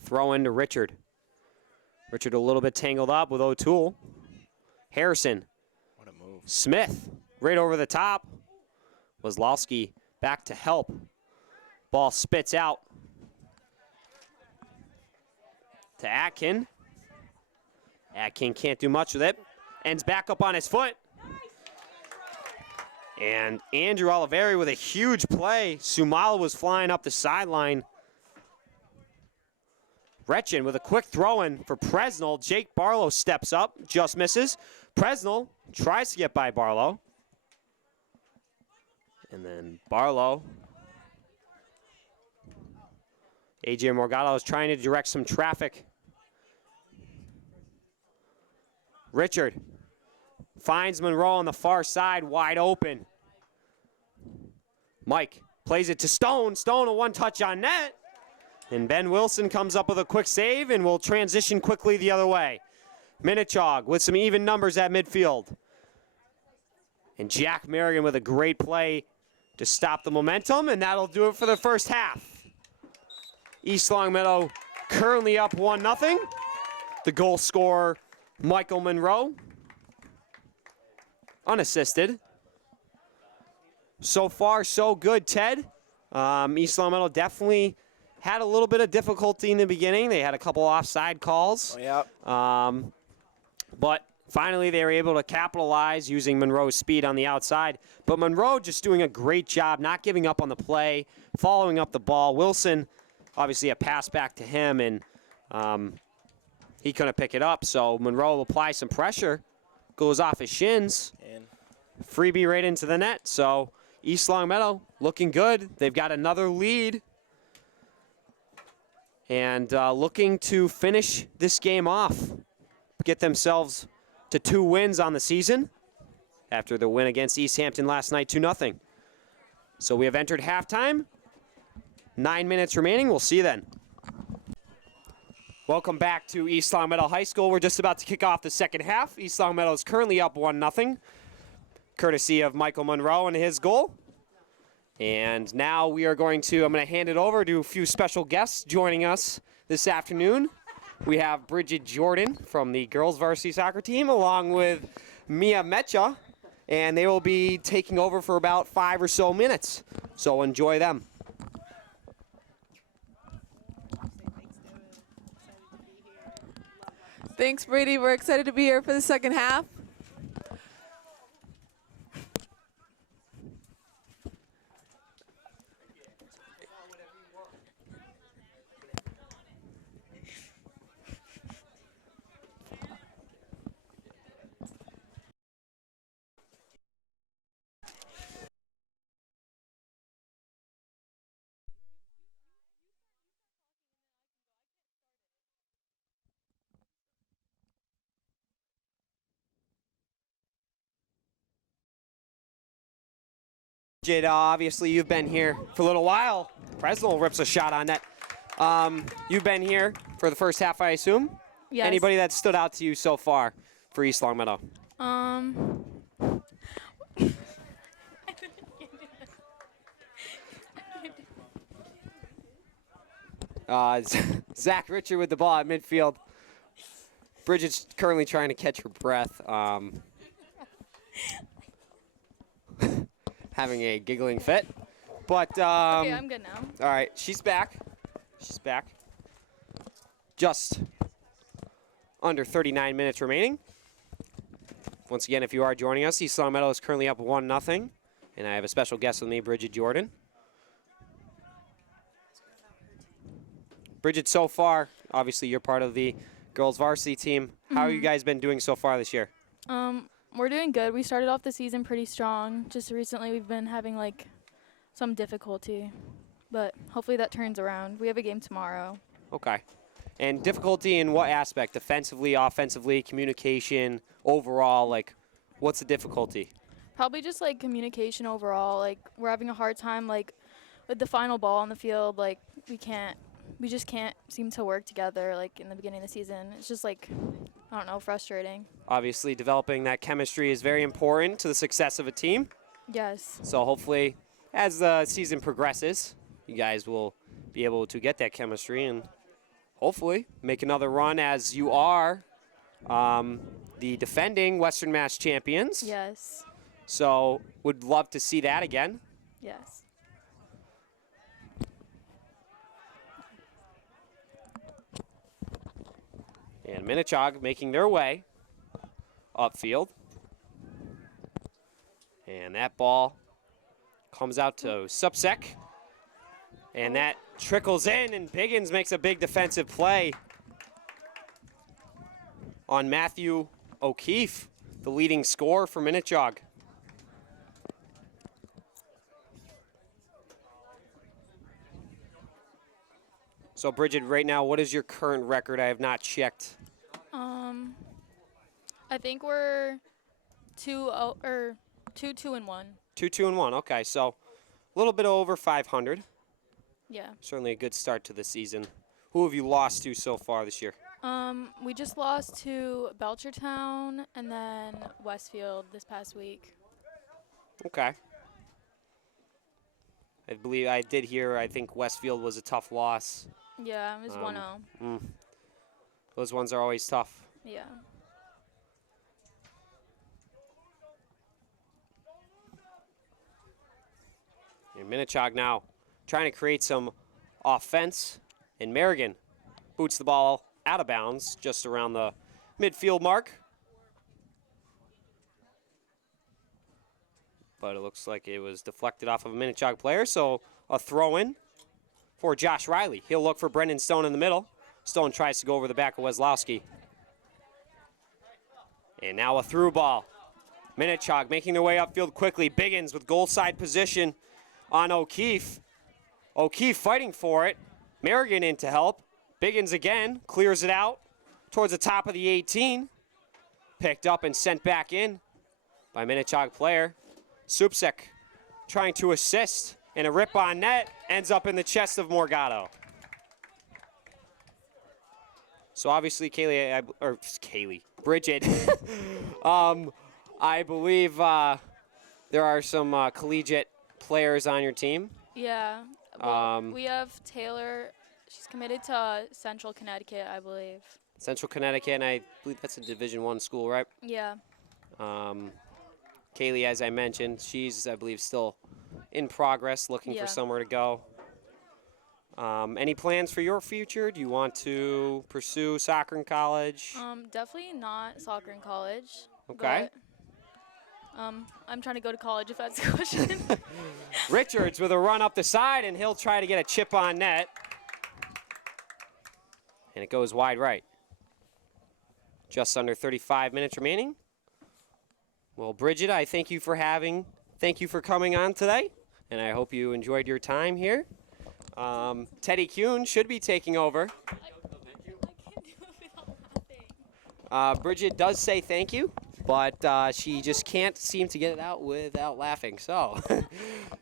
Throw into Richard. Richard a little bit tangled up with O'Toole. Harrison. What a move. Smith right over the top. Weslowski back to help. Ball spits out to Atkin. Atkin can't do much with it. Ends back up on his foot. And Andrew Oliveri with a huge play. Sumala was flying up the sideline. Retchen with a quick throw-in for Presnell. Jake Barlow steps up, just misses. Presnell tries to get by Barlow. And then Barlow. AJ Morgado is trying to direct some traffic. Richard finds Monroe on the far side, wide open. Mike plays it to Stone. Stone a one-touch on net. And Ben Wilson comes up with a quick save and will transition quickly the other way. Minnechaug with some even numbers at midfield. And Jack Merrigan with a great play to stop the momentum, and that'll do it for the first half. East Long Meadow currently up 1-0. The goal scorer, Michael Monroe, unassisted. So far, so good, Ted. East Long Meadow definitely had a little bit of difficulty in the beginning. They had a couple offside calls. Oh, yeah. But finally, they were able to capitalize using Monroe's speed on the outside. But Monroe just doing a great job, not giving up on the play, following up the ball. Wilson, obviously a pass back to him, and he couldn't pick it up. So Monroe will apply some pressure, goes off his shins, And freebie right into the net. So East Longmeadow looking good. They've got another lead. And looking to finish this game off, get themselves to 2 wins on the season after the win against East Hampton last night, 2-0. So we have entered halftime. 9 minutes remaining. We'll see you then. Welcome back to East Longmeadow High School. We're just about to kick off the second half. East Longmeadow is currently up 1-0, courtesy of Michael Monroe and his goal. And now I'm going to hand it over to a few special guests joining us this afternoon. We have Bridget Jordan from the girls varsity soccer team along with Mia Mecha, and they will be taking over for about 5 or so minutes. So enjoy them. Thanks, Brady. We're excited to be here for the second half. Bridget, obviously you've been here for a little while. Presnell rips a shot on net. You've been here for the first half, I assume? Yes. Anybody that stood out to you so far for East Longmeadow? Zach Richard with the ball at midfield. Bridget's currently trying to catch her breath. Having a giggling fit. But, Okay, I'm good now. all right, she's back. She's back. Just under 39 minutes remaining. Once again, if you are joining us, East Longmeadow is currently up 1-0. And I have a special guest with me, Bridget Jordan. Bridget, so far, obviously you're part of the girls varsity team. How have you guys been doing so far this year? We're doing good. We started off the season pretty strong. Just recently we've been having some difficulty, but hopefully that turns around. We have a game tomorrow. Okay. And difficulty in what aspect? Defensively, offensively, communication, overall, what's the difficulty? Probably just communication overall. We're having a hard time with the final ball on the field. We just can't seem to work together in the beginning of the season. It's just I don't know, frustrating. Obviously, developing that chemistry is very important to the success of a team. Yes. So hopefully, as the season progresses, you guys will be able to get that chemistry and hopefully make another run as you are the defending Western Mass champions. Yes. So would love to see that again. Yes. And Minnechaug making their way upfield. And that ball comes out to Supsek. And that trickles in, and Biggins makes a big defensive play on Matthew O'Keefe, the leading scorer for Minnechaug. So, Bridget, right now, what is your current record? I have not checked. I think we're 2-2-1. 2-2-1. Okay, so a little bit over 500. Yeah. Certainly a good start to the season. Who have you lost to so far this year? We just lost to Belchertown and then Westfield this past week. Okay. I did hear, I think Westfield was a tough loss. Yeah, it was 1-0. Those ones are always tough. Yeah. And Minnechaug now trying to create some offense. And Merrigan boots the ball out of bounds just around the midfield mark. but it looks like it was deflected off of a Minnechaug player, so a throw-in for Josh Riley. He'll look for Brendan Stone in the middle. Stone tries to go over the back of Weslowski. And now a through ball. Minnechaug making their way upfield quickly. Biggins with goal side position on O'Keefe. O'Keefe fighting for it. Merrigan in to help. Biggins again, clears it out towards the top of the 18. Picked up and sent back in by Minnechaug player. Supsek trying to assist, and a rip on net ends up in the chest of Morgado. So obviously Bridget, I believe there are some collegiate players on your team. Yeah. Well, we have Taylor. She's committed to Central Connecticut, I believe. Central Connecticut, and I believe that's a Division I school, right? Yeah. Kaylee, as I mentioned, she's, I believe, still in progress, looking for somewhere to go. Any plans for your future? Do you want to pursue soccer in college? Definitely not soccer in college. Okay. But, I'm trying to go to college, if that's the question. Richards with a run up the side, and he'll try to get a chip on net. And it goes wide right. Just under 35 minutes remaining. Well, Bridget, I thank you for coming on today, and I hope you enjoyed your time here. Teddy Kuhn should be taking over. Bridget does say thank you, but she just can't seem to get it out without laughing. So,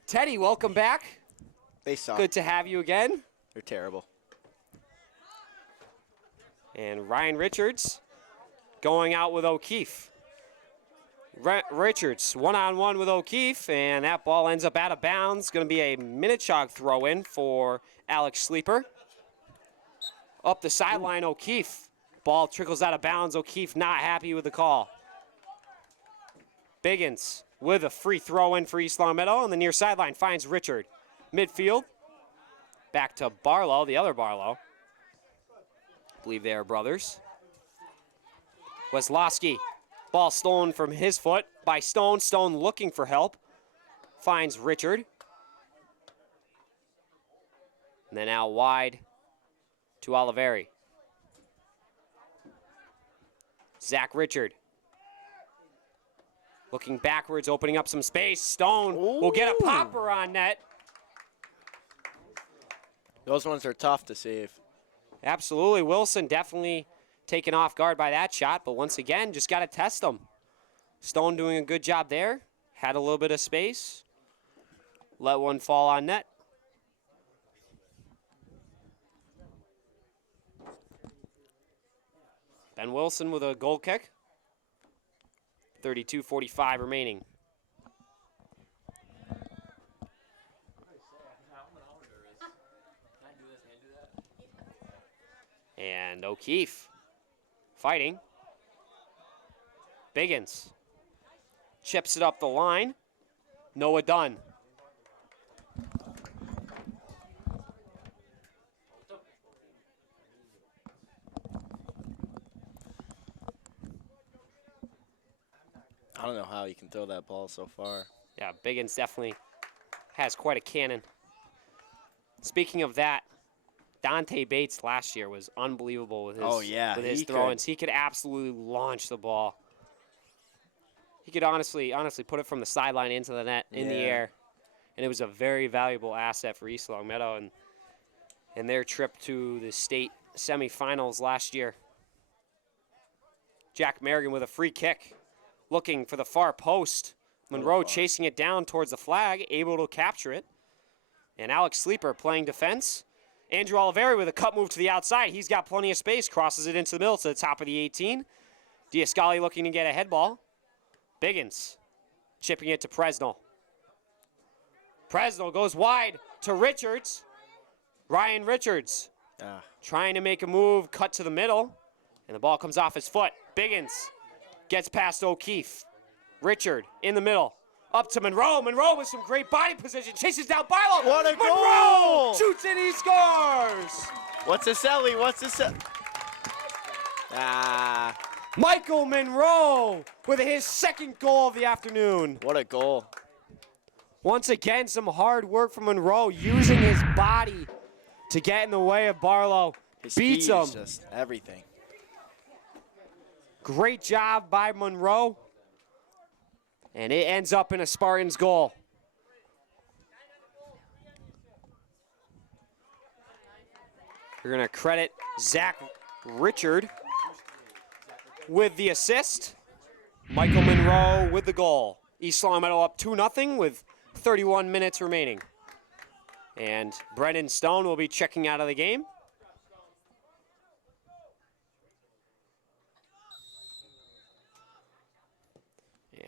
Teddy, welcome back. They suck. Good to have you again. They're terrible. And Ryan Richards going out with O'Keefe. Richards one-on-one with O'Keefe, and that ball ends up out of bounds. Going to be a Minnechaug throw-in for Alex Sleeper. Up the sideline, O'Keefe. Ball trickles out of bounds. O'Keefe not happy with the call. Biggins with a free throw-in for East Long Meadow, on the near sideline finds Richard. Midfield, back to Barlow, the other Barlow. I believe they are brothers. Weslowski. Ball stolen from his foot by Stone. Stone looking for help. Finds Richard. And then out wide to Oliveri. Zach Richard. Looking backwards, opening up some space. Stone will get a popper on net. Those ones are tough to save. Absolutely. Wilson definitely taken off guard by that shot, but once again, just got to test them. Stone doing a good job there. Had a little bit of space. Let one fall on net. Ben Wilson with a goal kick. 32:45 remaining. And O'Keefe fighting. Biggins chips it up the line. Noah Dunn. I don't know how he can throw that ball so far. Yeah, Biggins definitely has quite a cannon. Speaking of that, Dante Bates last year was unbelievable with his throw-ins. He could absolutely launch the ball. He could honestly put it from the sideline into the net in the air. And it was a very valuable asset for East Long Meadow and their trip to the state semifinals last year. Jack Merrigan with a free kick, looking for the far post. Monroe chasing it down towards the flag, able to capture it. And Alex Sleeper playing defense. Andrew Oliveri with a cut move to the outside. He's got plenty of space, crosses it into the middle to the top of the 18. Diascali looking to get a head ball. Biggins chipping it to Presnell. Presnell goes wide to Richards. Ryan Richards trying to make a move, cut to the middle, and the ball comes off his foot. Biggins gets past O'Keefe. Richard in the middle. Up to Monroe. Monroe with some great body position. Chases down Barlow. What a Monroe goal! Shoots and he scores! What's this, Ellie? What's this? Michael Monroe with his second goal of the afternoon. What a goal. Once again, some hard work from Monroe, using his body to get in the way of Barlow. His Beats speed him. is just everything. Great job by Monroe. And it ends up in a Spartans goal. We're going to credit Zach Richard with the assist. Michael Monroe with the goal. East Long Meadow up 2-0 with 31 minutes remaining. And Brendan Stone will be checking out of the game.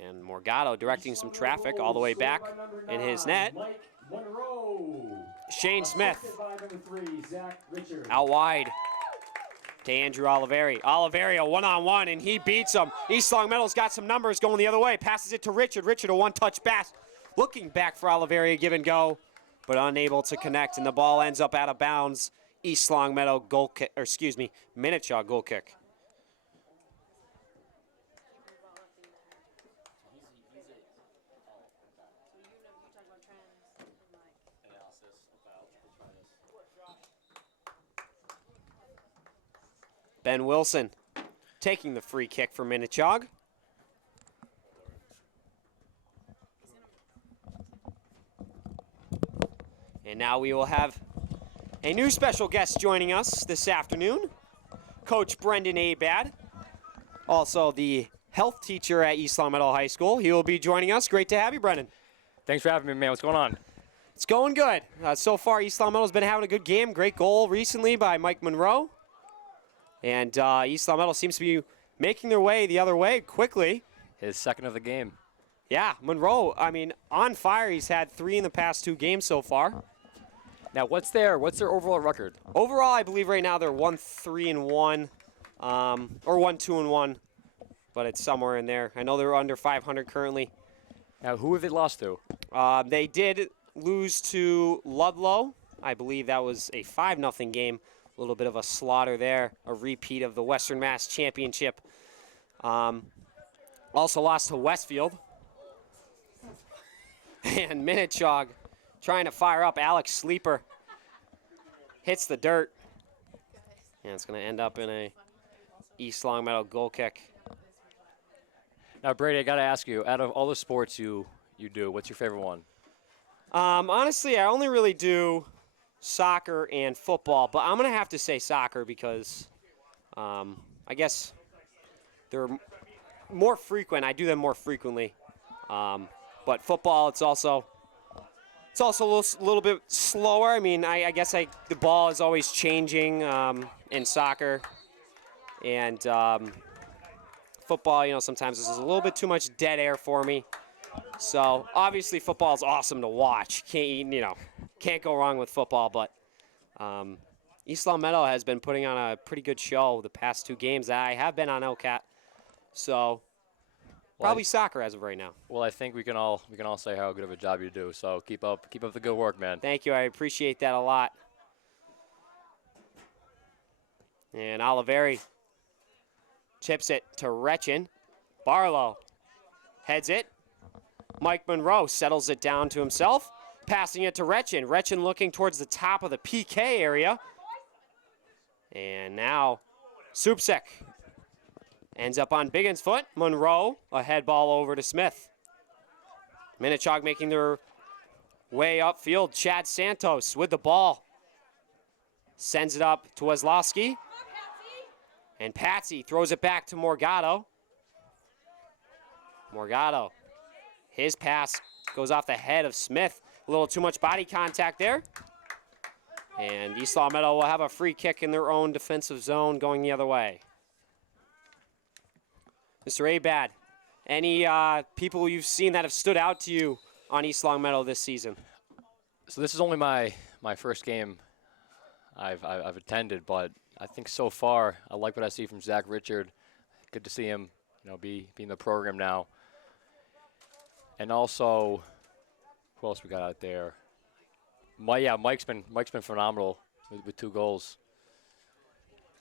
And Morgado directing some traffic all the way back in his net. Shane Smith out wide to Andrew Oliveri. Oliveri a one-on-one, and he beats him. East Long Meadow's got some numbers going the other way. Passes it to Richard. Richard a one-touch pass. Looking back for Oliveri, a give and go, but unable to connect, and the ball ends up out of bounds. East Long Meadow goal kick, or excuse me, Minnechaug goal kick. Ben Wilson taking the free kick for Minnechaug. And now we will have a new special guest joining us this afternoon, Coach Brendan Abad, also the health teacher at East Long Meadow High School. He will be joining us. Great to have you, Brendan. Thanks for having me, man. What's going on? It's going good. So far, East Long Meadow's been having a good game. Great goal recently by Mike Monroe. And East Long Meadow seems to be making their way the other way quickly. His second of the game. Yeah, Monroe, I mean, on fire. He's had 3 in the past 2 games so far. Now, what's their overall record? Overall, I believe right now they're 1-3-1, or 1-2-1, but it's somewhere in there. I know they're under 500 currently. Now, who have they lost to? They did lose to Ludlow. I believe that was a 5-0 game. A little bit of a slaughter there, a repeat of the Western Mass Championship. Also lost to Westfield. And Minnechaug trying to fire up. Alex Sleeper hits the dirt. And it's going to end up in a East Long Meadow goal kick. Now, Brady, I got to ask you, out of all the sports you do, what's your favorite one? Honestly, I only really do soccer and football, but I'm going to have to say soccer because I guess they're more frequent. I do them more frequently. But football, it's also a little bit slower. I mean, I guess the ball is always changing in soccer. And football, you know, sometimes this is a little bit too much dead air for me. So obviously football is awesome to watch. Can't go wrong with football, but East Long Meadow has been putting on a pretty good show the past 2 games. I have been on LCAT, so probably soccer as of right now. Well, I think we can all say how good of a job you do. So keep up the good work, man. Thank you. I appreciate that a lot. And Oliveri chips it to Retchin. Barlow heads it. Mike Monroe settles it down to himself. Passing it to Retchin. Retchin looking towards the top of the PK area. And now Supsek ends up on Biggin's foot. Monroe, a head ball over to Smith. Minnechaug making their way upfield. Chad Santos with the ball. Sends it up to Weslowski. And Patsy throws it back to Morgado. Morgado, his pass goes off the head of Smith. A little too much body contact there. And East Long Meadow will have a free kick in their own defensive zone going the other way. Mr. Abad, any people you've seen that have stood out to you on East Long Meadow this season? So this is only my first game I've attended, but I think so far I like what I see from Zach Richard. Good to see him, be in the program now. And also, who else we got out there? Mike's been phenomenal with 2 goals.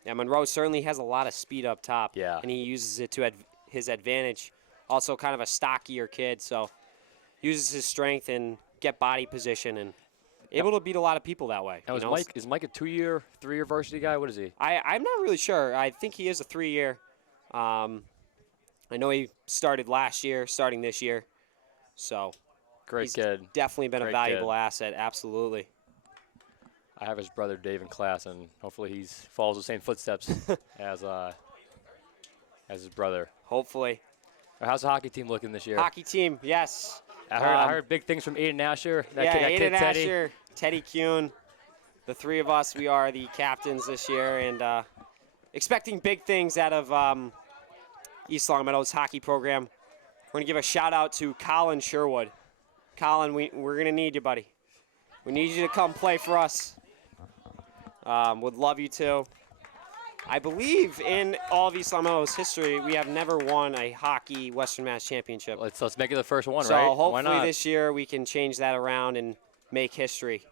Yeah, Monroe certainly has a lot of speed up top. Yeah. And he uses it to his advantage. Also kind of a stockier kid, so uses his strength and get body position and able to beat a lot of people that way. Now, you know? is Mike a 2-year, 3-year varsity guy? What is he? I'm not really sure. I think he is a 3-year. I know he started last year, starting this year. So Great he's kid. definitely been a Great valuable kid. asset. Absolutely. I have his brother Dave in class, and hopefully he follows the same footsteps as his brother. Hopefully. How's the hockey team looking this year? Hockey team, yes. I heard big things from Aiden Asher. That kid Aiden Teddy. Asher, Teddy Kuhn. The three of us, we are the captains this year, and expecting big things out of East Long Meadow's hockey program. We're going to give a shout-out to Colin Sherwood. Colin, we're going to need you, buddy. We need you to come play for us. Would love you to. I believe in all of East Long Meadow's history, we have never won a hockey Western Mass championship. Let's make it the first one, So right? hopefully Why not? this year we can change that around and make history.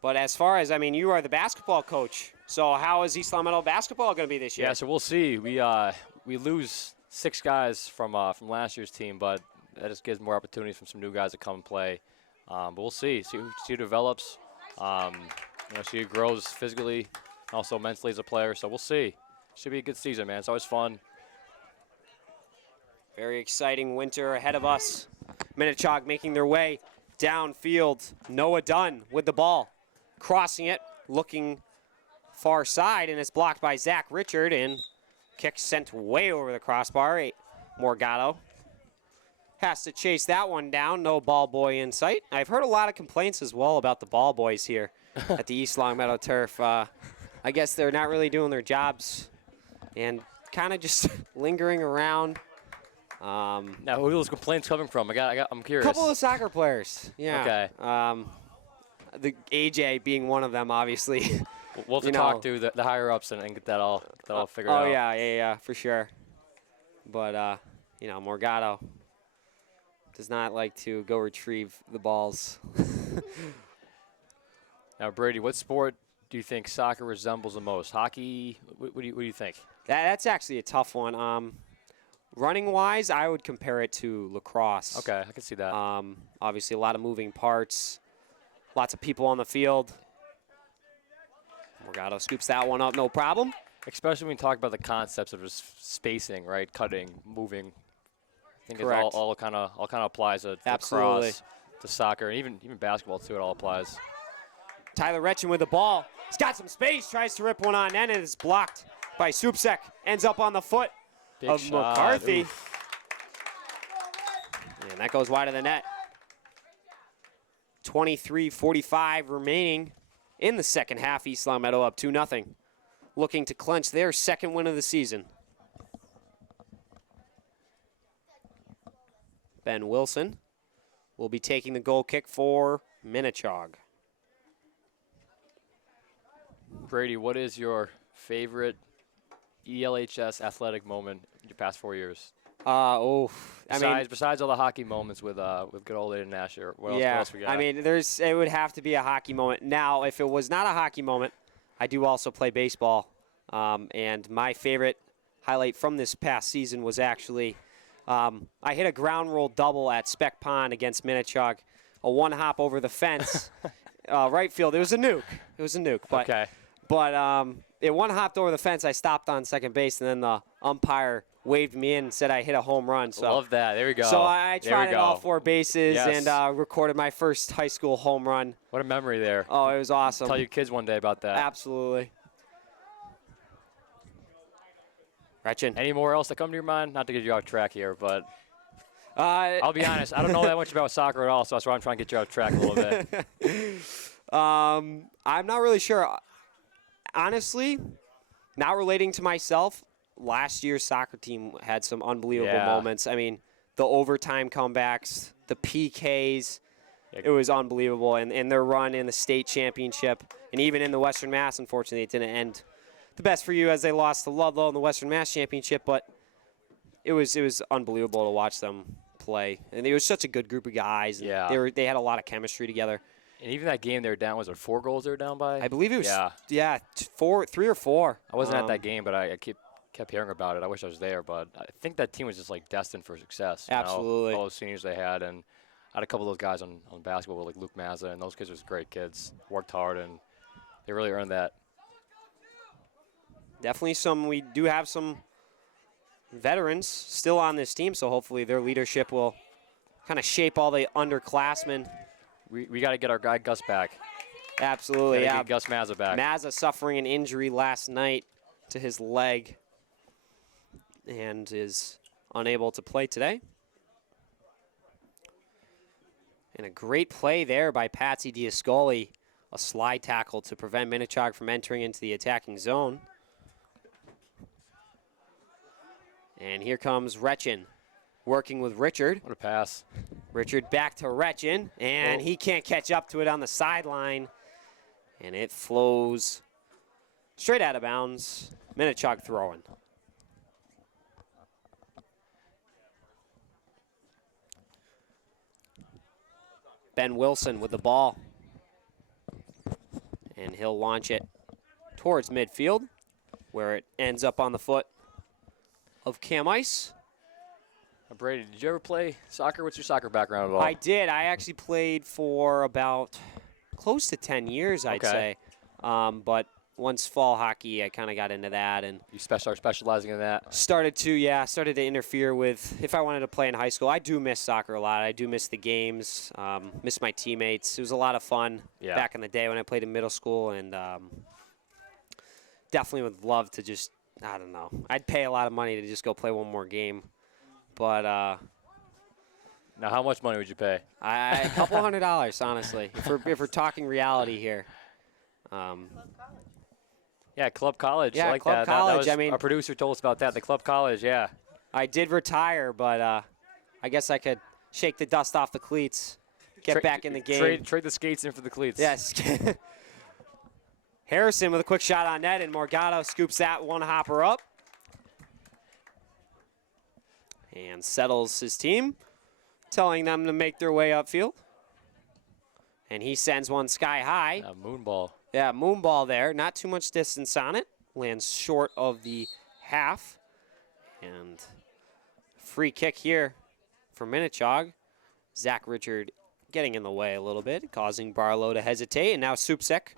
But as far as, you are the basketball coach. So how is East Long Meadow basketball going to be this year? Yeah, so we'll see. We lose 6 guys from last year's team, but that just gives more opportunities from some new guys to come and play. But we'll see who develops. See who grows physically, also mentally as a player. So we'll see. Should be a good season, man. It's always fun. Very exciting winter ahead of us. Minnechaug making their way downfield. Noah Dunn with the ball. Crossing it, looking far side, and it's blocked by Zach Richard, and kick sent way over the crossbar. Morgado has to chase that one down. No ball boy in sight. I've heard a lot of complaints as well about the ball boys here at the East Long Meadow Turf. I guess they're not really doing their jobs and kind of just lingering around. Now, who are those complaints coming from? I'm curious. A couple of soccer players, yeah. Okay. The AJ being one of them, obviously. We'll have to talk to the higher ups and get that all figured out. Oh yeah, for sure. But Morgado does not like to go retrieve the balls. Now, Brady, what sport do you think soccer resembles the most? Hockey? What do you think? That's actually a tough one. Running-wise, I would compare it to lacrosse. Okay, I can see that. Obviously, a lot of moving parts, lots of people on the field. Morgado scoops that one up, no problem. Especially when you talk about the concepts of just spacing, right? Cutting, moving. I think it Correct. all kind of applies to Absolutely. lacrosse, to soccer, and even basketball too. It all applies. Tyler Retchen with the ball. He's got some space, tries to rip one on end, and it's blocked by Supsek. Ends up on the foot Big of shot. McCarthy. Oof. And that goes wide of the net. 23:45 remaining in the second half. East Long Meadow up 2-0. Looking to clinch their second win of the season. Ben Wilson will be taking the goal kick for Minnechaug. Brady, what is your favorite ELHS athletic moment in your past 4 years? Besides all the hockey moments with good old Aiden Asher, what else we got? It would have to be a hockey moment. Now, if it was not a hockey moment, I do also play baseball. And my favorite highlight from this past season was actually I hit a ground roll double at Spec Pond against Minnechaug, a one-hop over the fence, right field. It was a nuke. But, okay. But it one-hopped over the fence. I stopped on second base, and then the umpire waved me in and said I hit a home run. So Love that. There we go. So I tried it all 4 bases Yes. and recorded my first high school home run. What a memory there. Oh, it was awesome. Tell your kids one day about that. Absolutely. Retchen. Any more else that come to your mind? Not to get you off track here, but I'll I'll be honest. I don't know that much about soccer at all, so that's why I'm trying to get you off track a little bit. I'm not really sure. Honestly, not relating to myself, last year's soccer team had some unbelievable moments. I mean, the overtime comebacks, the PKs, it was unbelievable. And their run in the state championship, and even in the Western Mass, unfortunately, it didn't end the best for you as they lost to Ludlow in the Western Mass championship, but it was unbelievable to watch them play. And it was such a good group of guys. And Yeah. they had a lot of chemistry together. And even that game they were down, was it 4 goals they were down by? I believe it was 3 or 4. I wasn't at that game, but I keep kept hearing about it. I wish I was there, but I think that team was just like destined for success. you know, Absolutely. all those seniors they had, and I had a couple of those guys on basketball, like Luke Mazza, and those kids were great kids. Worked hard, and they really earned that. Definitely we do have some veterans still on this team, so hopefully their leadership will kind of shape all the underclassmen. We got to get our guy Gus back. Absolutely, Gotta yeah. get Gus Mazza back. Mazza suffering an injury last night to his leg and is unable to play today. And a great play there by Patsy Diascoli, a slide tackle to prevent Minnechaug from entering into the attacking zone. And here comes Retchin working with Richard. What a pass. Richard back to Retchin, and Oh. he can't catch up to it on the sideline. And it flows straight out of bounds. Minnechaug throwing. Ben Wilson with the ball. And he'll launch it towards midfield, where it ends up on the foot of Cam Ice. Brady, did you ever play soccer? What's your soccer background at all? I did. I actually played for about close to 10 years, I'd Okay. say. But once fall hockey, I kind of got into that and You start specializing in that? started to interfere with if I wanted to play in high school. I do miss soccer a lot. I do miss the games, miss my teammates. It was a lot of fun Yeah. back in the day when I played in middle school, and definitely would love to just, I don't know. I'd pay a lot of money to just go play one more game. But Now, how much money would you pay? a couple $100, honestly, if we're talking reality here. Yeah, Club College. Yeah, I like Club that. College, That was, I mean- our producer told us about that. The Club College, yeah. I did retire, but I guess I could shake the dust off the cleats, get back in the game. Trade the skates in for the cleats. Yes. Harrison with a quick shot on net, and Morgado scoops that one hopper up. And settles his team, telling them to make their way upfield. And he sends one sky high. Moonball. Yeah, moonball there. Not too much distance on it. Lands short of the half. And free kick here for Minnechaug. Zach Richard getting in the way a little bit, causing Barlow to hesitate. And now Supsek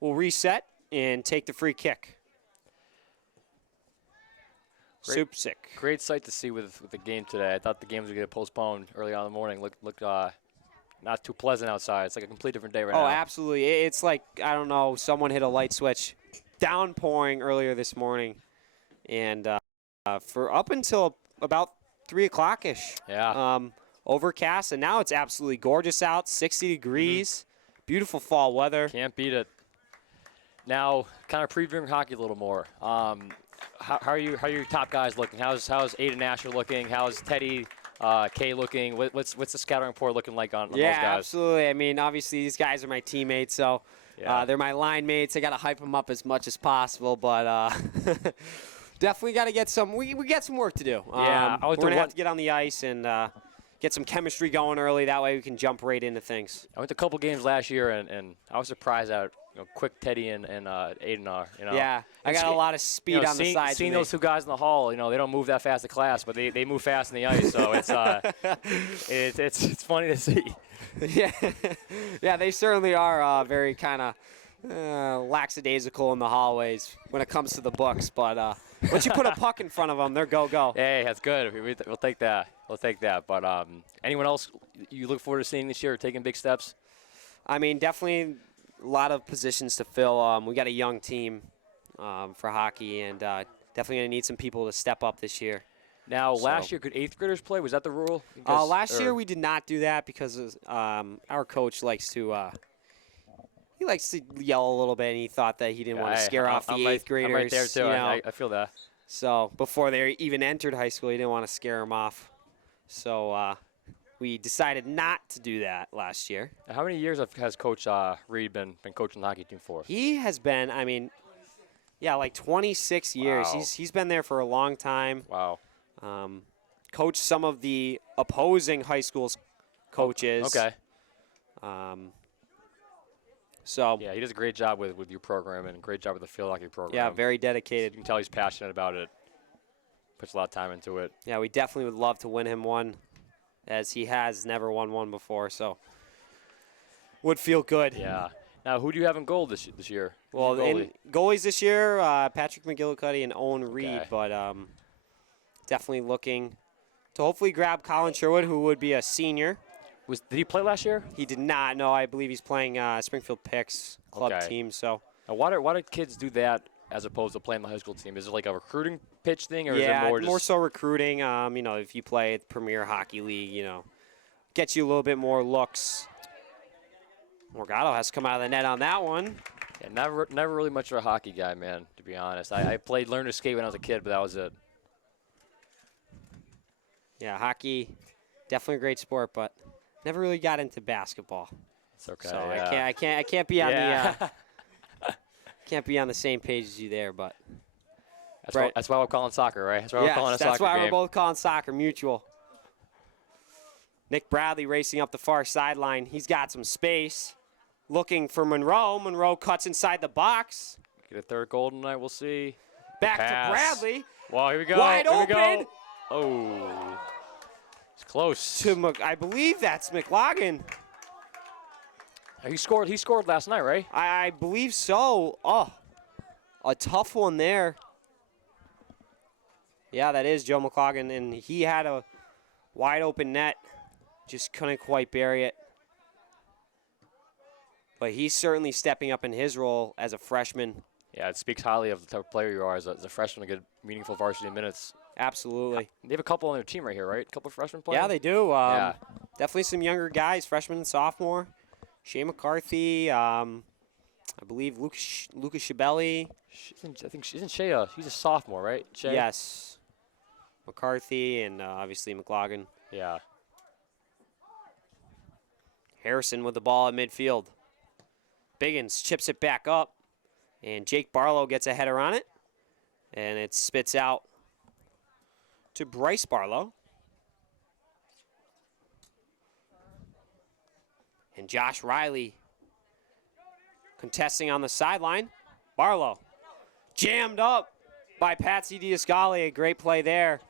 will reset and take the free kick. Supsek. Great sight to see with the game today. I thought the games would get postponed early on in the morning. Look, not too pleasant outside. It's like a complete different day right now. Oh, absolutely. It's like, I don't know, someone hit a light switch. Downpouring earlier this morning. And for up until about 3 o'clock-ish. Yeah. Overcast, and now it's absolutely gorgeous out, 60 degrees. Beautiful fall weather. Can't beat it. Now, kind of previewing hockey a little more. How are your top guys looking? How's Aiden Asher looking? How's Teddy Kay looking? What's the scouting report looking like on those Yeah, guys? absolutely. I mean, obviously these guys are my teammates, so Yeah. they're my line mates. I got to hype them up as much as possible, but definitely got to get some. We got some work to do. Yeah, I was we're gonna the have to get on the ice and get some chemistry going early. That way we can jump right into things. I went to a couple games last year, and I was surprised at quick Teddy and Aiden are. Yeah, I got a lot of speed on the sides. Seeing and those two guys in the hall, they don't move that fast in class, but they move fast in the ice. So it's funny to see. Yeah, they certainly are very kind of lackadaisical in the hallways when it comes to the books. But once you put a puck in front of them, they're go. Hey, that's good. We'll take that. We'll take that. But anyone else you look forward to seeing this year, taking big steps? I mean, definitely a lot of positions to fill. We got a young team for hockey, and definitely going to need some people to step up this year. Now, last year, could 8th graders play? Was that the rule? Last year we did not do that because our coach likes to yell a little bit, and he thought that he didn't want to scare off the 8th graders. I'm right there, too. You know? I feel that. So before they even entered high school, he didn't want to scare them off. So we decided not to do that last year. How many years has Coach Reed been coaching the hockey team for? He has been, like 26 years. Wow. He's been there for a long time. Wow. Coached some of the opposing high school's coaches. Okay. So yeah, he does a great job with your program and a great job with the field hockey program. yeah, very You dedicated. can tell he's passionate about it. puts a lot of time into it. Yeah, we definitely would love to win him one, as he has never won one before. So would feel good. Yeah. Now, who do you have in goal this year? Who's Well, your goalie? in goalies this year, Patrick McGillicuddy and Owen Reed, Okay. but definitely looking to hopefully grab Colin Sherwood, who would be a senior. Did he play last year? He did not. No, I believe he's playing Springfield Picks club Okay. team. So Now, why do kids do that as opposed to playing the high school team? Is it like a recruiting pitch thing, or yeah, is it more just so recruiting. If you play at the Premier Hockey League, gets you a little bit more looks. Morgado has come out of the net on that one. Yeah, never really much of a hockey guy, man, to be honest. I learned to skate when I was a kid, but that was it. Yeah, hockey, definitely a great sport, but never really got into basketball. It's okay. So yeah. I can't be on Yeah. the can't be on the same page as you there, but That's why we're calling soccer, right? That's why we're calling a that's soccer why game. we're both calling soccer mutual. Nick Bradley racing up the far sideline. He's got some space, looking for Monroe. Monroe cuts inside the box. Get a third goal tonight, we'll see. Back Pass. to Bradley. Wow, here we go. Wide here open. We go. Oh, it's close. I believe that's McLaughlin. He scored last night, right? I believe so. Oh, a tough one there. Yeah, that is Joe McLaughlin, and he had a wide open net. Just couldn't quite bury it. But he's certainly stepping up in his role as a freshman. Yeah, it speaks highly of the type of player you are as a freshman to get meaningful varsity minutes. Absolutely. They have a couple on their team right here, right? A couple of freshmen playing? Yeah, they do. Yeah. Definitely some younger guys, freshman and sophomore. Shea McCarthy, I believe Lucas Shabelli. Isn't Shea he's a sophomore, right? Shea? Yes. McCarthy and obviously McLaughlin. Yeah. Harrison with the ball at midfield. Biggins chips it back up, and Jake Barlow gets a header on it, and it spits out to Bryce Barlow. And Josh Riley contesting on the sideline. Barlow jammed up by Patsy Diascali. A great play there.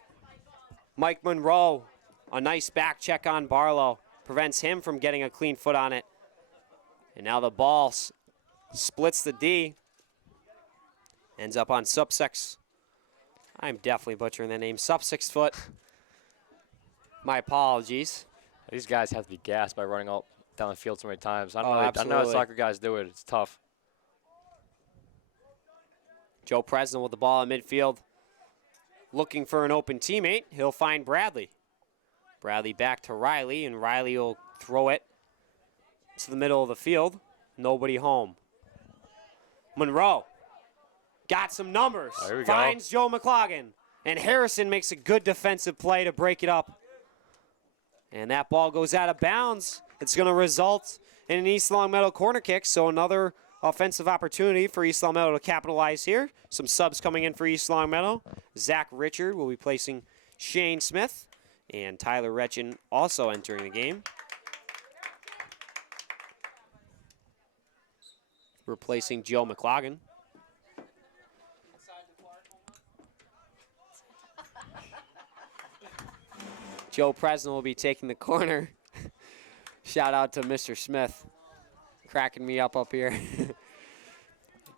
Mike Monroe, a nice back check on Barlow. Prevents him from getting a clean foot on it. And now the ball splits the D. Ends up on Sub-6. I'm definitely butchering the name. Sub-6 foot. My apologies. These guys have to be gassed by running all down the field so many times. I know how Absolutely. soccer guys do it. It's tough. Joe Presnell with the ball in midfield. Looking for an open teammate. He'll find Bradley. Bradley back to Riley, and Riley will throw it to the middle of the field. Nobody home. Monroe got some numbers. Oh, here we go. Finds Joe McLaughlin. And Harrison makes a good defensive play to break it up. And that ball goes out of bounds. It's going to result in an East Long Meadow corner kick, so another offensive opportunity for East Long Meadow to capitalize here. Some subs coming in for East Long Meadow. Zach Richard will be placing Shane Smith, and Tyler Retchin also entering the game, replacing Joe McLaughlin. Joe Presnell will be taking the corner. Shout out to Mr. Smith, cracking me up here.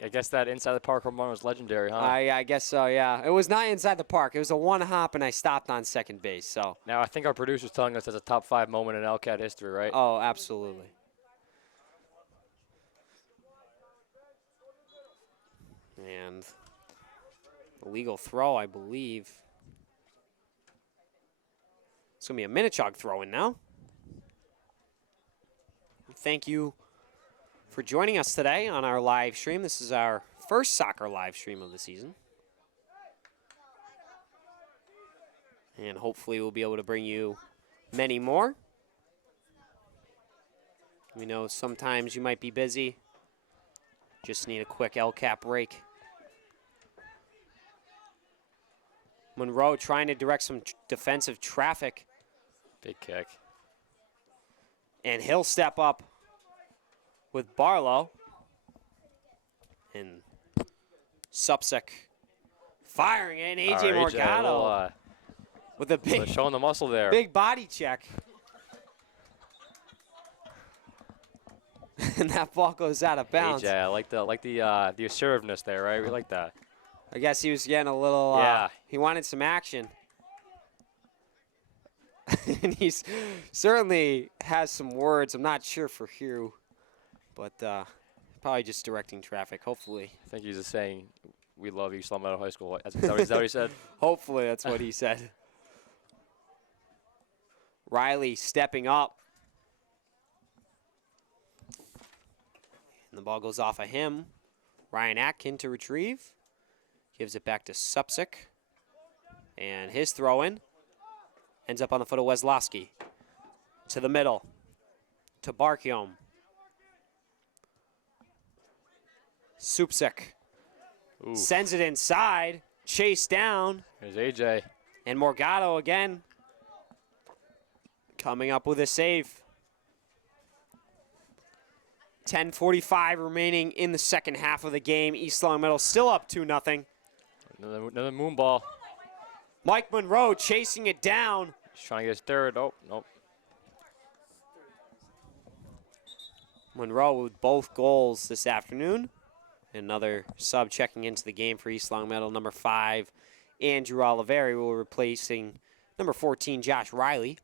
I guess that inside the park home run was legendary, huh? I guess so, yeah. It was not inside the park. It was a one hop, and I stopped on second base. So. Now, I think our producer's telling us that's a top 5 moment in LCAT history, right? Oh, absolutely. And illegal throw, I believe. It's going to be a Minnechaug throw-in now. Thank you for joining us today on our live stream. This is our first soccer live stream of the season. And hopefully we'll be able to bring you many more. We know sometimes you might be busy. Just need a quick LCAP break. Monroe trying to direct some defensive traffic. Big kick. And he'll step up with Barlow. And Supsick firing it, and All AJ right, Morgado with a big, showing the muscle there. big body check. And that ball goes out of bounds. AJ, I like the assertiveness there, right? We like that. I guess he was getting a little, Yeah. he wanted some action. And he's certainly has some words. I'm not sure for Hugh, but probably just directing traffic, hopefully. I think he's just saying, we love East Long Meadow High School. Is that what he said? Hopefully that's what he said. Riley stepping up. And the ball goes off of him. Ryan Atkin to retrieve. Gives it back to Supsick. And his throw-in ends up on the foot of Weslowski. To the middle. To Barkiom. Supsick sends it inside. Chased down. There's AJ. And Morgado again. Coming up with a save. 10:45 remaining in the second half of the game. East Long Meadow still up 2-0. Another moon ball. Mike Monroe chasing it down. He's trying to get his third. Oh, nope. Monroe with both goals this afternoon. Another sub checking into the game for East Long Meadow. Number 5, Andrew Oliveri, will replacing number 14, Josh Riley.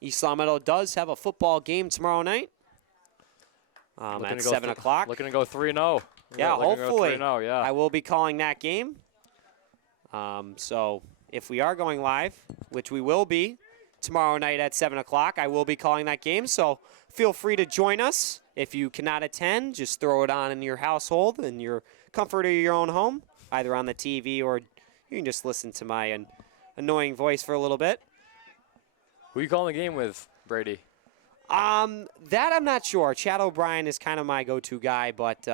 East Long Meadow does have a football game tomorrow night at 7 o'clock. Looking to go 3-0. Yeah, hopefully. Yeah. I will be calling that game. So if we are going live, which we will be tomorrow night at 7 o'clock, I will be calling that game. So feel free to join us. If you cannot attend, just throw it on in your household in your comfort of your own home, either on the TV or you can just listen to my annoying voice for a little bit. Who are you calling the game with, Brady? That I'm not sure. Chad O'Brien is kind of my go-to guy, but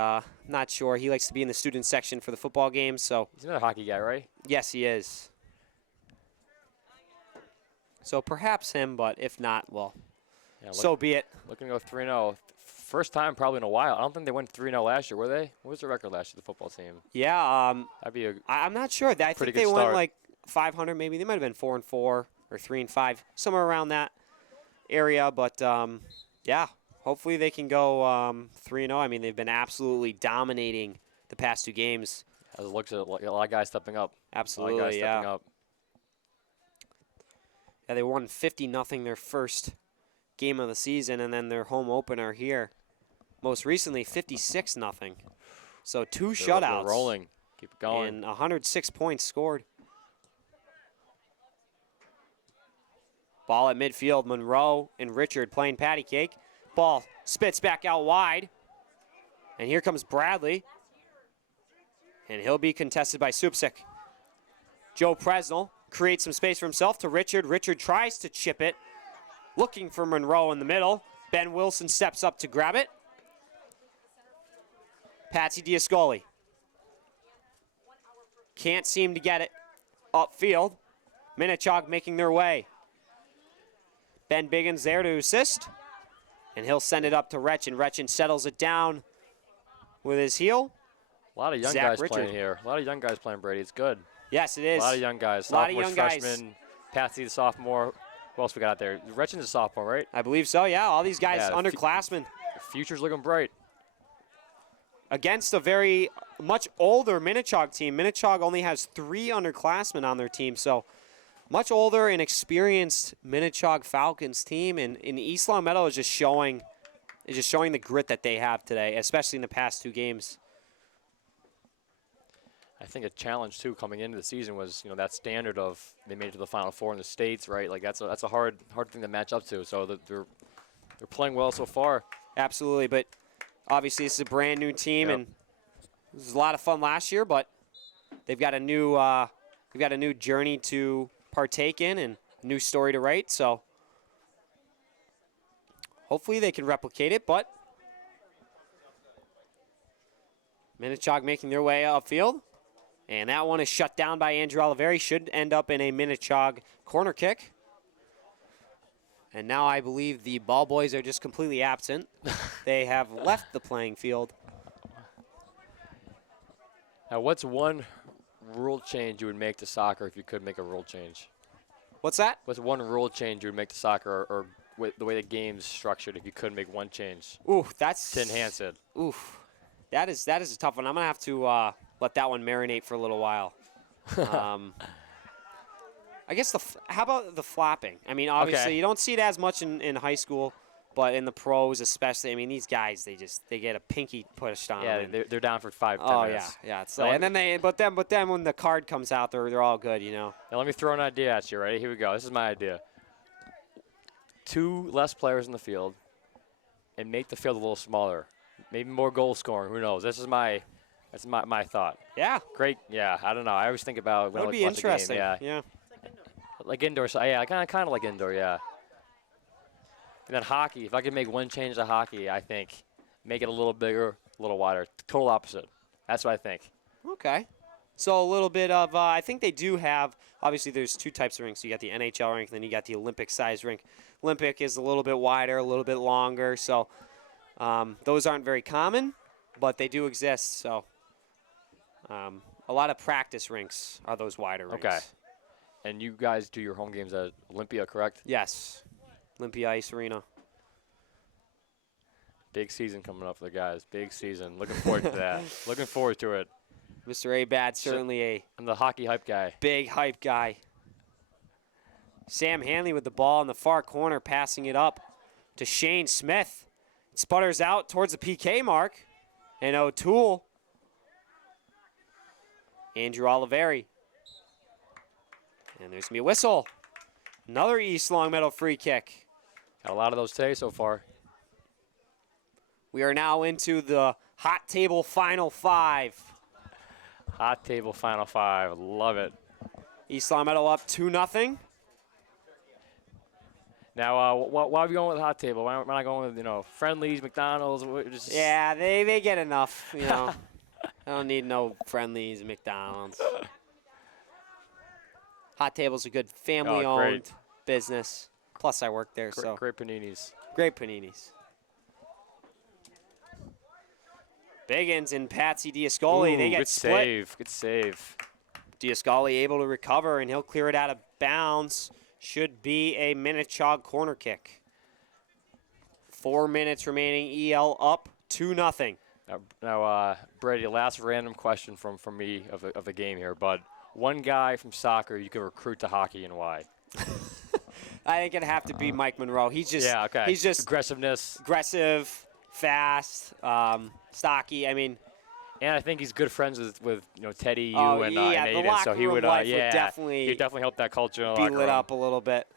not sure. He likes to be in the student section for the football games, so. He's another hockey guy, right? Yes, he is. So perhaps him, but if not, well, Yeah, so be it. Looking to go 3-0. First time probably in a while. I don't think they went 3-0 last year, were they? What was the record last year, the football team? Yeah, That'd be a I'm not sure. I pretty think good they went start. like 500 maybe. They might have been 4-4 or 3-5, somewhere around that area. But yeah, hopefully they can go 3-0. I mean, they've been absolutely dominating the past 2 games. As it looks at like a lot of guys stepping up. Absolutely, a lot of guys yeah. stepping up. Yeah, they won 50-0 their first game of the season, and then their home opener here. Most recently, 56-0. So 2 shutouts. They're rolling. Keep it going. And 106 points scored. Ball at midfield. Monroe and Richard playing patty cake. Ball spits back out wide. And here comes Bradley. And he'll be contested by Supsick. Joe Presnell creates some space for himself to Richard. Richard tries to chip it. Looking for Monroe in the middle. Ben Wilson steps up to grab it. Patsy Diascoli. Can't seem to get it upfield. Minnechaug making their way. Ben Biggins there to assist. And he'll send it up to Retchen. Retchen settles it down with his heel. A lot of young Zach guys Richard. playing here. A lot of young guys playing, Brady. It's good. Yes, it is. A lot of young guys. A lot of Sophomores, young guys. freshmen. Patsy, the sophomore. Who else we got out there? Retchen's a sophomore, right? I believe so, yeah. All these guys, Yeah, underclassmen. The future's looking bright. Against a very much older Minnechaug team. Minnechaug only has 3 underclassmen on their team, so much older and experienced Minnechaug Falcons team. And East Long Meadow is just showing the grit that they have today, especially in the past 2 games. I think a challenge too coming into the season was that standard of they made it to the Final Four in the states, right? Like that's a hard thing to match up to. So they're playing well so far. Absolutely, but obviously this is a brand new team, Yep. and it was a lot of fun last year. But they've got a new journey to partake in and a new story to write. So hopefully they can replicate it. But Minnechaug making their way upfield. And that one is shut down by Andrew Oliveri. Should end up in a Minnechaug corner kick. And now I believe the ball boys are just completely absent. They have left the playing field. Now, what's one rule change you would make to soccer if you could make a rule change? What's that? What's one rule change you would make to soccer or with the way the game's structured if you could make one change Ooh, that's to enhance it? Oof, that is a tough one. I'm gonna have to let that one marinate for a little while. I guess how about the flapping? I mean, obviously Okay. you don't see it as much in high school, but in the pros especially. I mean, these guys they get a pinky pushed on Yeah, them. they're down for 5-10 Oh minutes. yeah. It's Now, like, and then but then when the card comes out, they're all good, you know. Now let me throw an idea at you. Ready? Here we go. This is my idea. 2 less players in the field, and make the field a little smaller. Maybe more goal scoring. Who knows? That's my thought. Yeah, Great. Yeah. I don't know. I always think about when that I would be watch the game. interesting. Yeah. Like indoor. So yeah, I kind of like indoor. Yeah. And then hockey. If I could make one change to hockey, I think make it a little bigger, a little wider. Total opposite. That's what I think. Okay. So a little bit of, I think they do have, obviously there's 2 types of rinks. You got the NHL rink, and then you got the Olympic size rink. Olympic is a little bit wider, a little bit longer, so those aren't very common, but they do exist. So a lot of practice rinks are those wider rinks. Okay. And you guys do your home games at Olympia, correct? Yes. Olympia Ice Arena. Big season coming up for the guys. Big season. Looking forward to that. Looking forward to it. Mr. Abad, certainly a I'm the hockey hype guy. big hype guy. Sam Hanley with the ball in the far corner, passing it up to Shane Smith. Sputters out towards the PK mark. And O'Toole. Andrew Oliveri. And there's going to be a whistle. Another East Longmeadow free kick. Got a lot of those today so far. We are now into the hot table final 5. Hot table final 5. Love it. East Longmeadow up 2-0. Now, why are we going with hot table? Why not going with, Friendlies, McDonald's? Yeah, they get enough, you know. I don't need no Friendlies, McDonald's. Hot Table's a good family-owned business. Plus, I work there, so Great paninis. great paninis. Biggins and Patsy Diascoli, they get good split. save. Good save. Diascoli able to recover, and he'll clear it out of bounds. Should be a Minnechaug corner kick. 4 minutes remaining. EL up 2-0. Now, Brady, last random question from me of the game here, but one guy from soccer you can recruit to hockey and why? I think it'd have to be Mike Monroe. He's just he's just aggressiveness, aggressive, fast, stocky. I mean, and I think he's good friends with Teddy, you, oh, and yeah, the Aiden, locker so he room would life yeah, would definitely he'd definitely help that culture in the be locker lit room. up a little bit,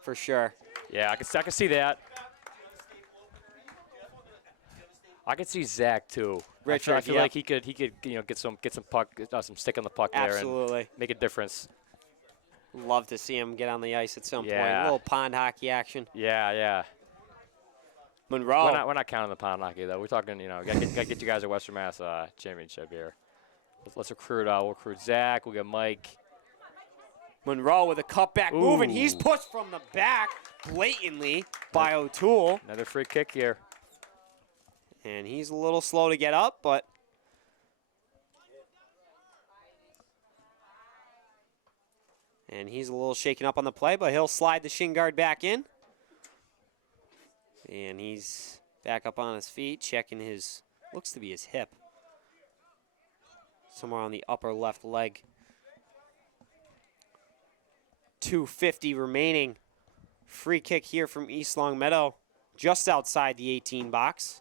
for sure. Yeah, I can see that. I could see Zach too. Richard, I feel like he could get some puck, some stick on the puck there Absolutely. and make a difference. Love to see him get on the ice at some point. Yeah. A little pond hockey action. Yeah. Monroe. We're not counting the pond hockey though. We're talking, gotta get you guys a Western Mass championship here. Let's recruit. We'll recruit Zach. We'll get Mike. Monroe with a cutback move, and Ooh. he's pushed from the back blatantly by O'Toole. Another free kick here. And he's a little slow to get up, but and he's a little shaken up on the play, but he'll slide the shin guard back in. And he's back up on his feet, checking his, looks to be his hip. Somewhere on the upper left leg. 2:50 remaining. Free kick here from East Longmeadow, just outside the 18 box.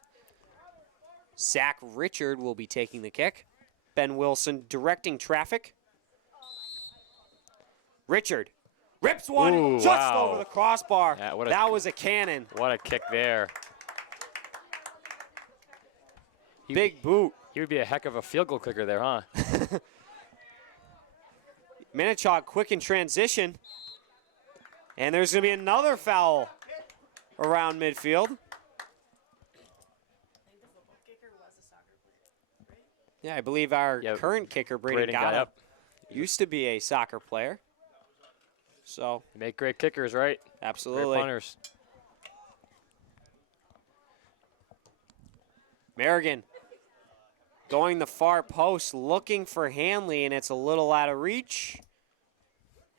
Zach Richard will be taking the kick. Ben Wilson directing traffic. Richard rips one Ooh, just wow. over the crossbar. Yeah, That was a cannon. What a kick there. Big boot. He would be a heck of a field goal kicker there, huh? Minnechaug quick in transition. And there's going to be another foul around midfield. Yeah, I believe our current kicker, Braden Gata, used to be a soccer player. So They make great kickers, right? absolutely. Great punters. Merrigan Going the far post, looking for Hanley, and it's a little out of reach.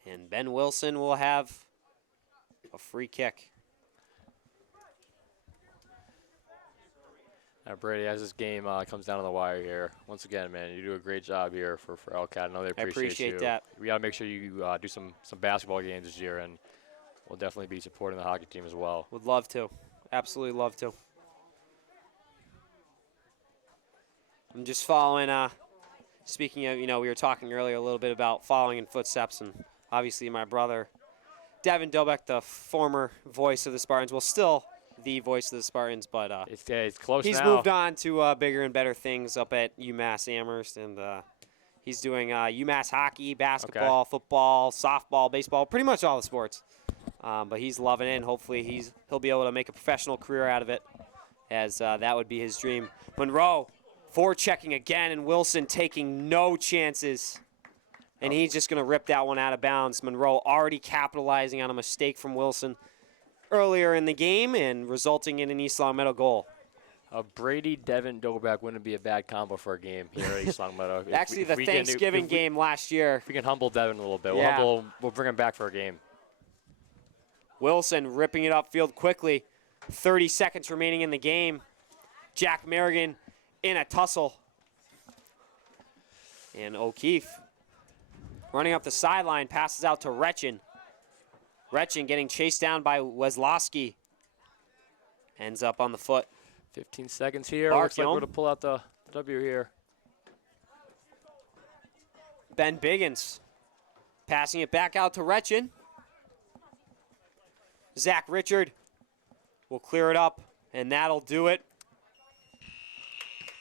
And Ben Wilson will have a free kick. Brady, as this game comes down to the wire here, once again, man, you do a great job here for LCAT. I know they appreciate you. That. We got to make sure you do some basketball games this year, and we'll definitely be supporting the hockey team as well. Would love to. Absolutely love to. I'm just following, speaking of, we were talking earlier a little bit about following in footsteps, and obviously my brother, Devin Dobek, the former voice of the Spartans, well, still the voice of the Spartans, but it's close he's now. moved on to bigger and better things up at UMass Amherst, and he's doing UMass hockey, basketball, football, softball, baseball, pretty much all the sports. But he's loving it, and hopefully he'll be able to make a professional career out of it, as that would be his dream. Monroe forechecking again, and Wilson taking no chances. And he's just going to rip that one out of bounds. Monroe already capitalizing on a mistake from Wilson earlier in the game and resulting in an East Longmeadow goal. A Brady Devin Dobak wouldn't be a bad combo for a game here at East Longmeadow. Actually, the Thanksgiving game last year. If we can humble Devin a little bit, Yeah. we'll bring him back for a game. Wilson ripping it upfield quickly. 30 seconds remaining in the game. Jack Merrigan in a tussle. And O'Keefe running up the sideline, passes out to Retchin. Retchin getting chased down by Weslowski. Ends up on the foot. 15 seconds here. Bark, Looks like we're going to pull out the W here. Ben Biggins passing it back out to Retchin. Zach Richard will clear it up, and that'll do it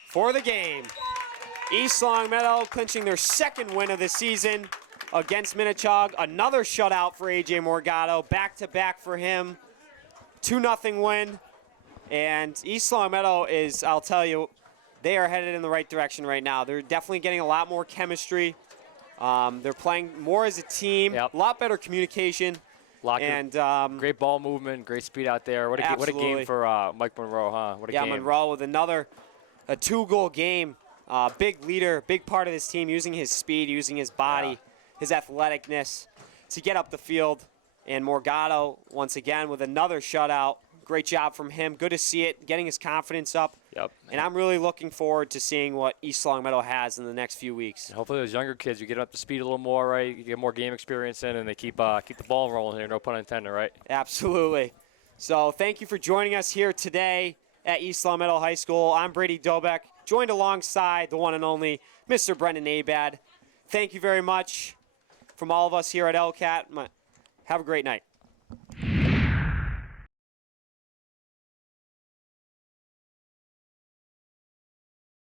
for the game. East Longmeadow clinching their second win of the season against Minnechaug. Another shutout for A.J. Morgado. Back-to-back for him. 2-0 win. And East Longmeadow is, I'll tell you, they are headed in the right direction right now. They're definitely getting a lot more chemistry. They're playing more as a team. Yep. A lot better communication. Great ball movement, great speed out there. What a game for Mike Monroe, huh? What a game. Monroe with a 2-goal game. Big leader, big part of this team, using his speed, using his body, his athleticness to get up the field. And Morgado, once again, with another shutout. Great job from him. Good to see it, getting his confidence up. Yep. And I'm really looking forward to seeing what East Longmeadow has in the next few weeks. And hopefully those younger kids, you get up to speed a little more, right? You get more game experience in, and they keep the ball rolling here, no pun intended, right? Absolutely. So thank you for joining us here today at East Longmeadow High School. I'm Brady Dobek, joined alongside the one and only Mr. Brendan Abad. Thank you very much from all of us here at LCAT. Have a great night.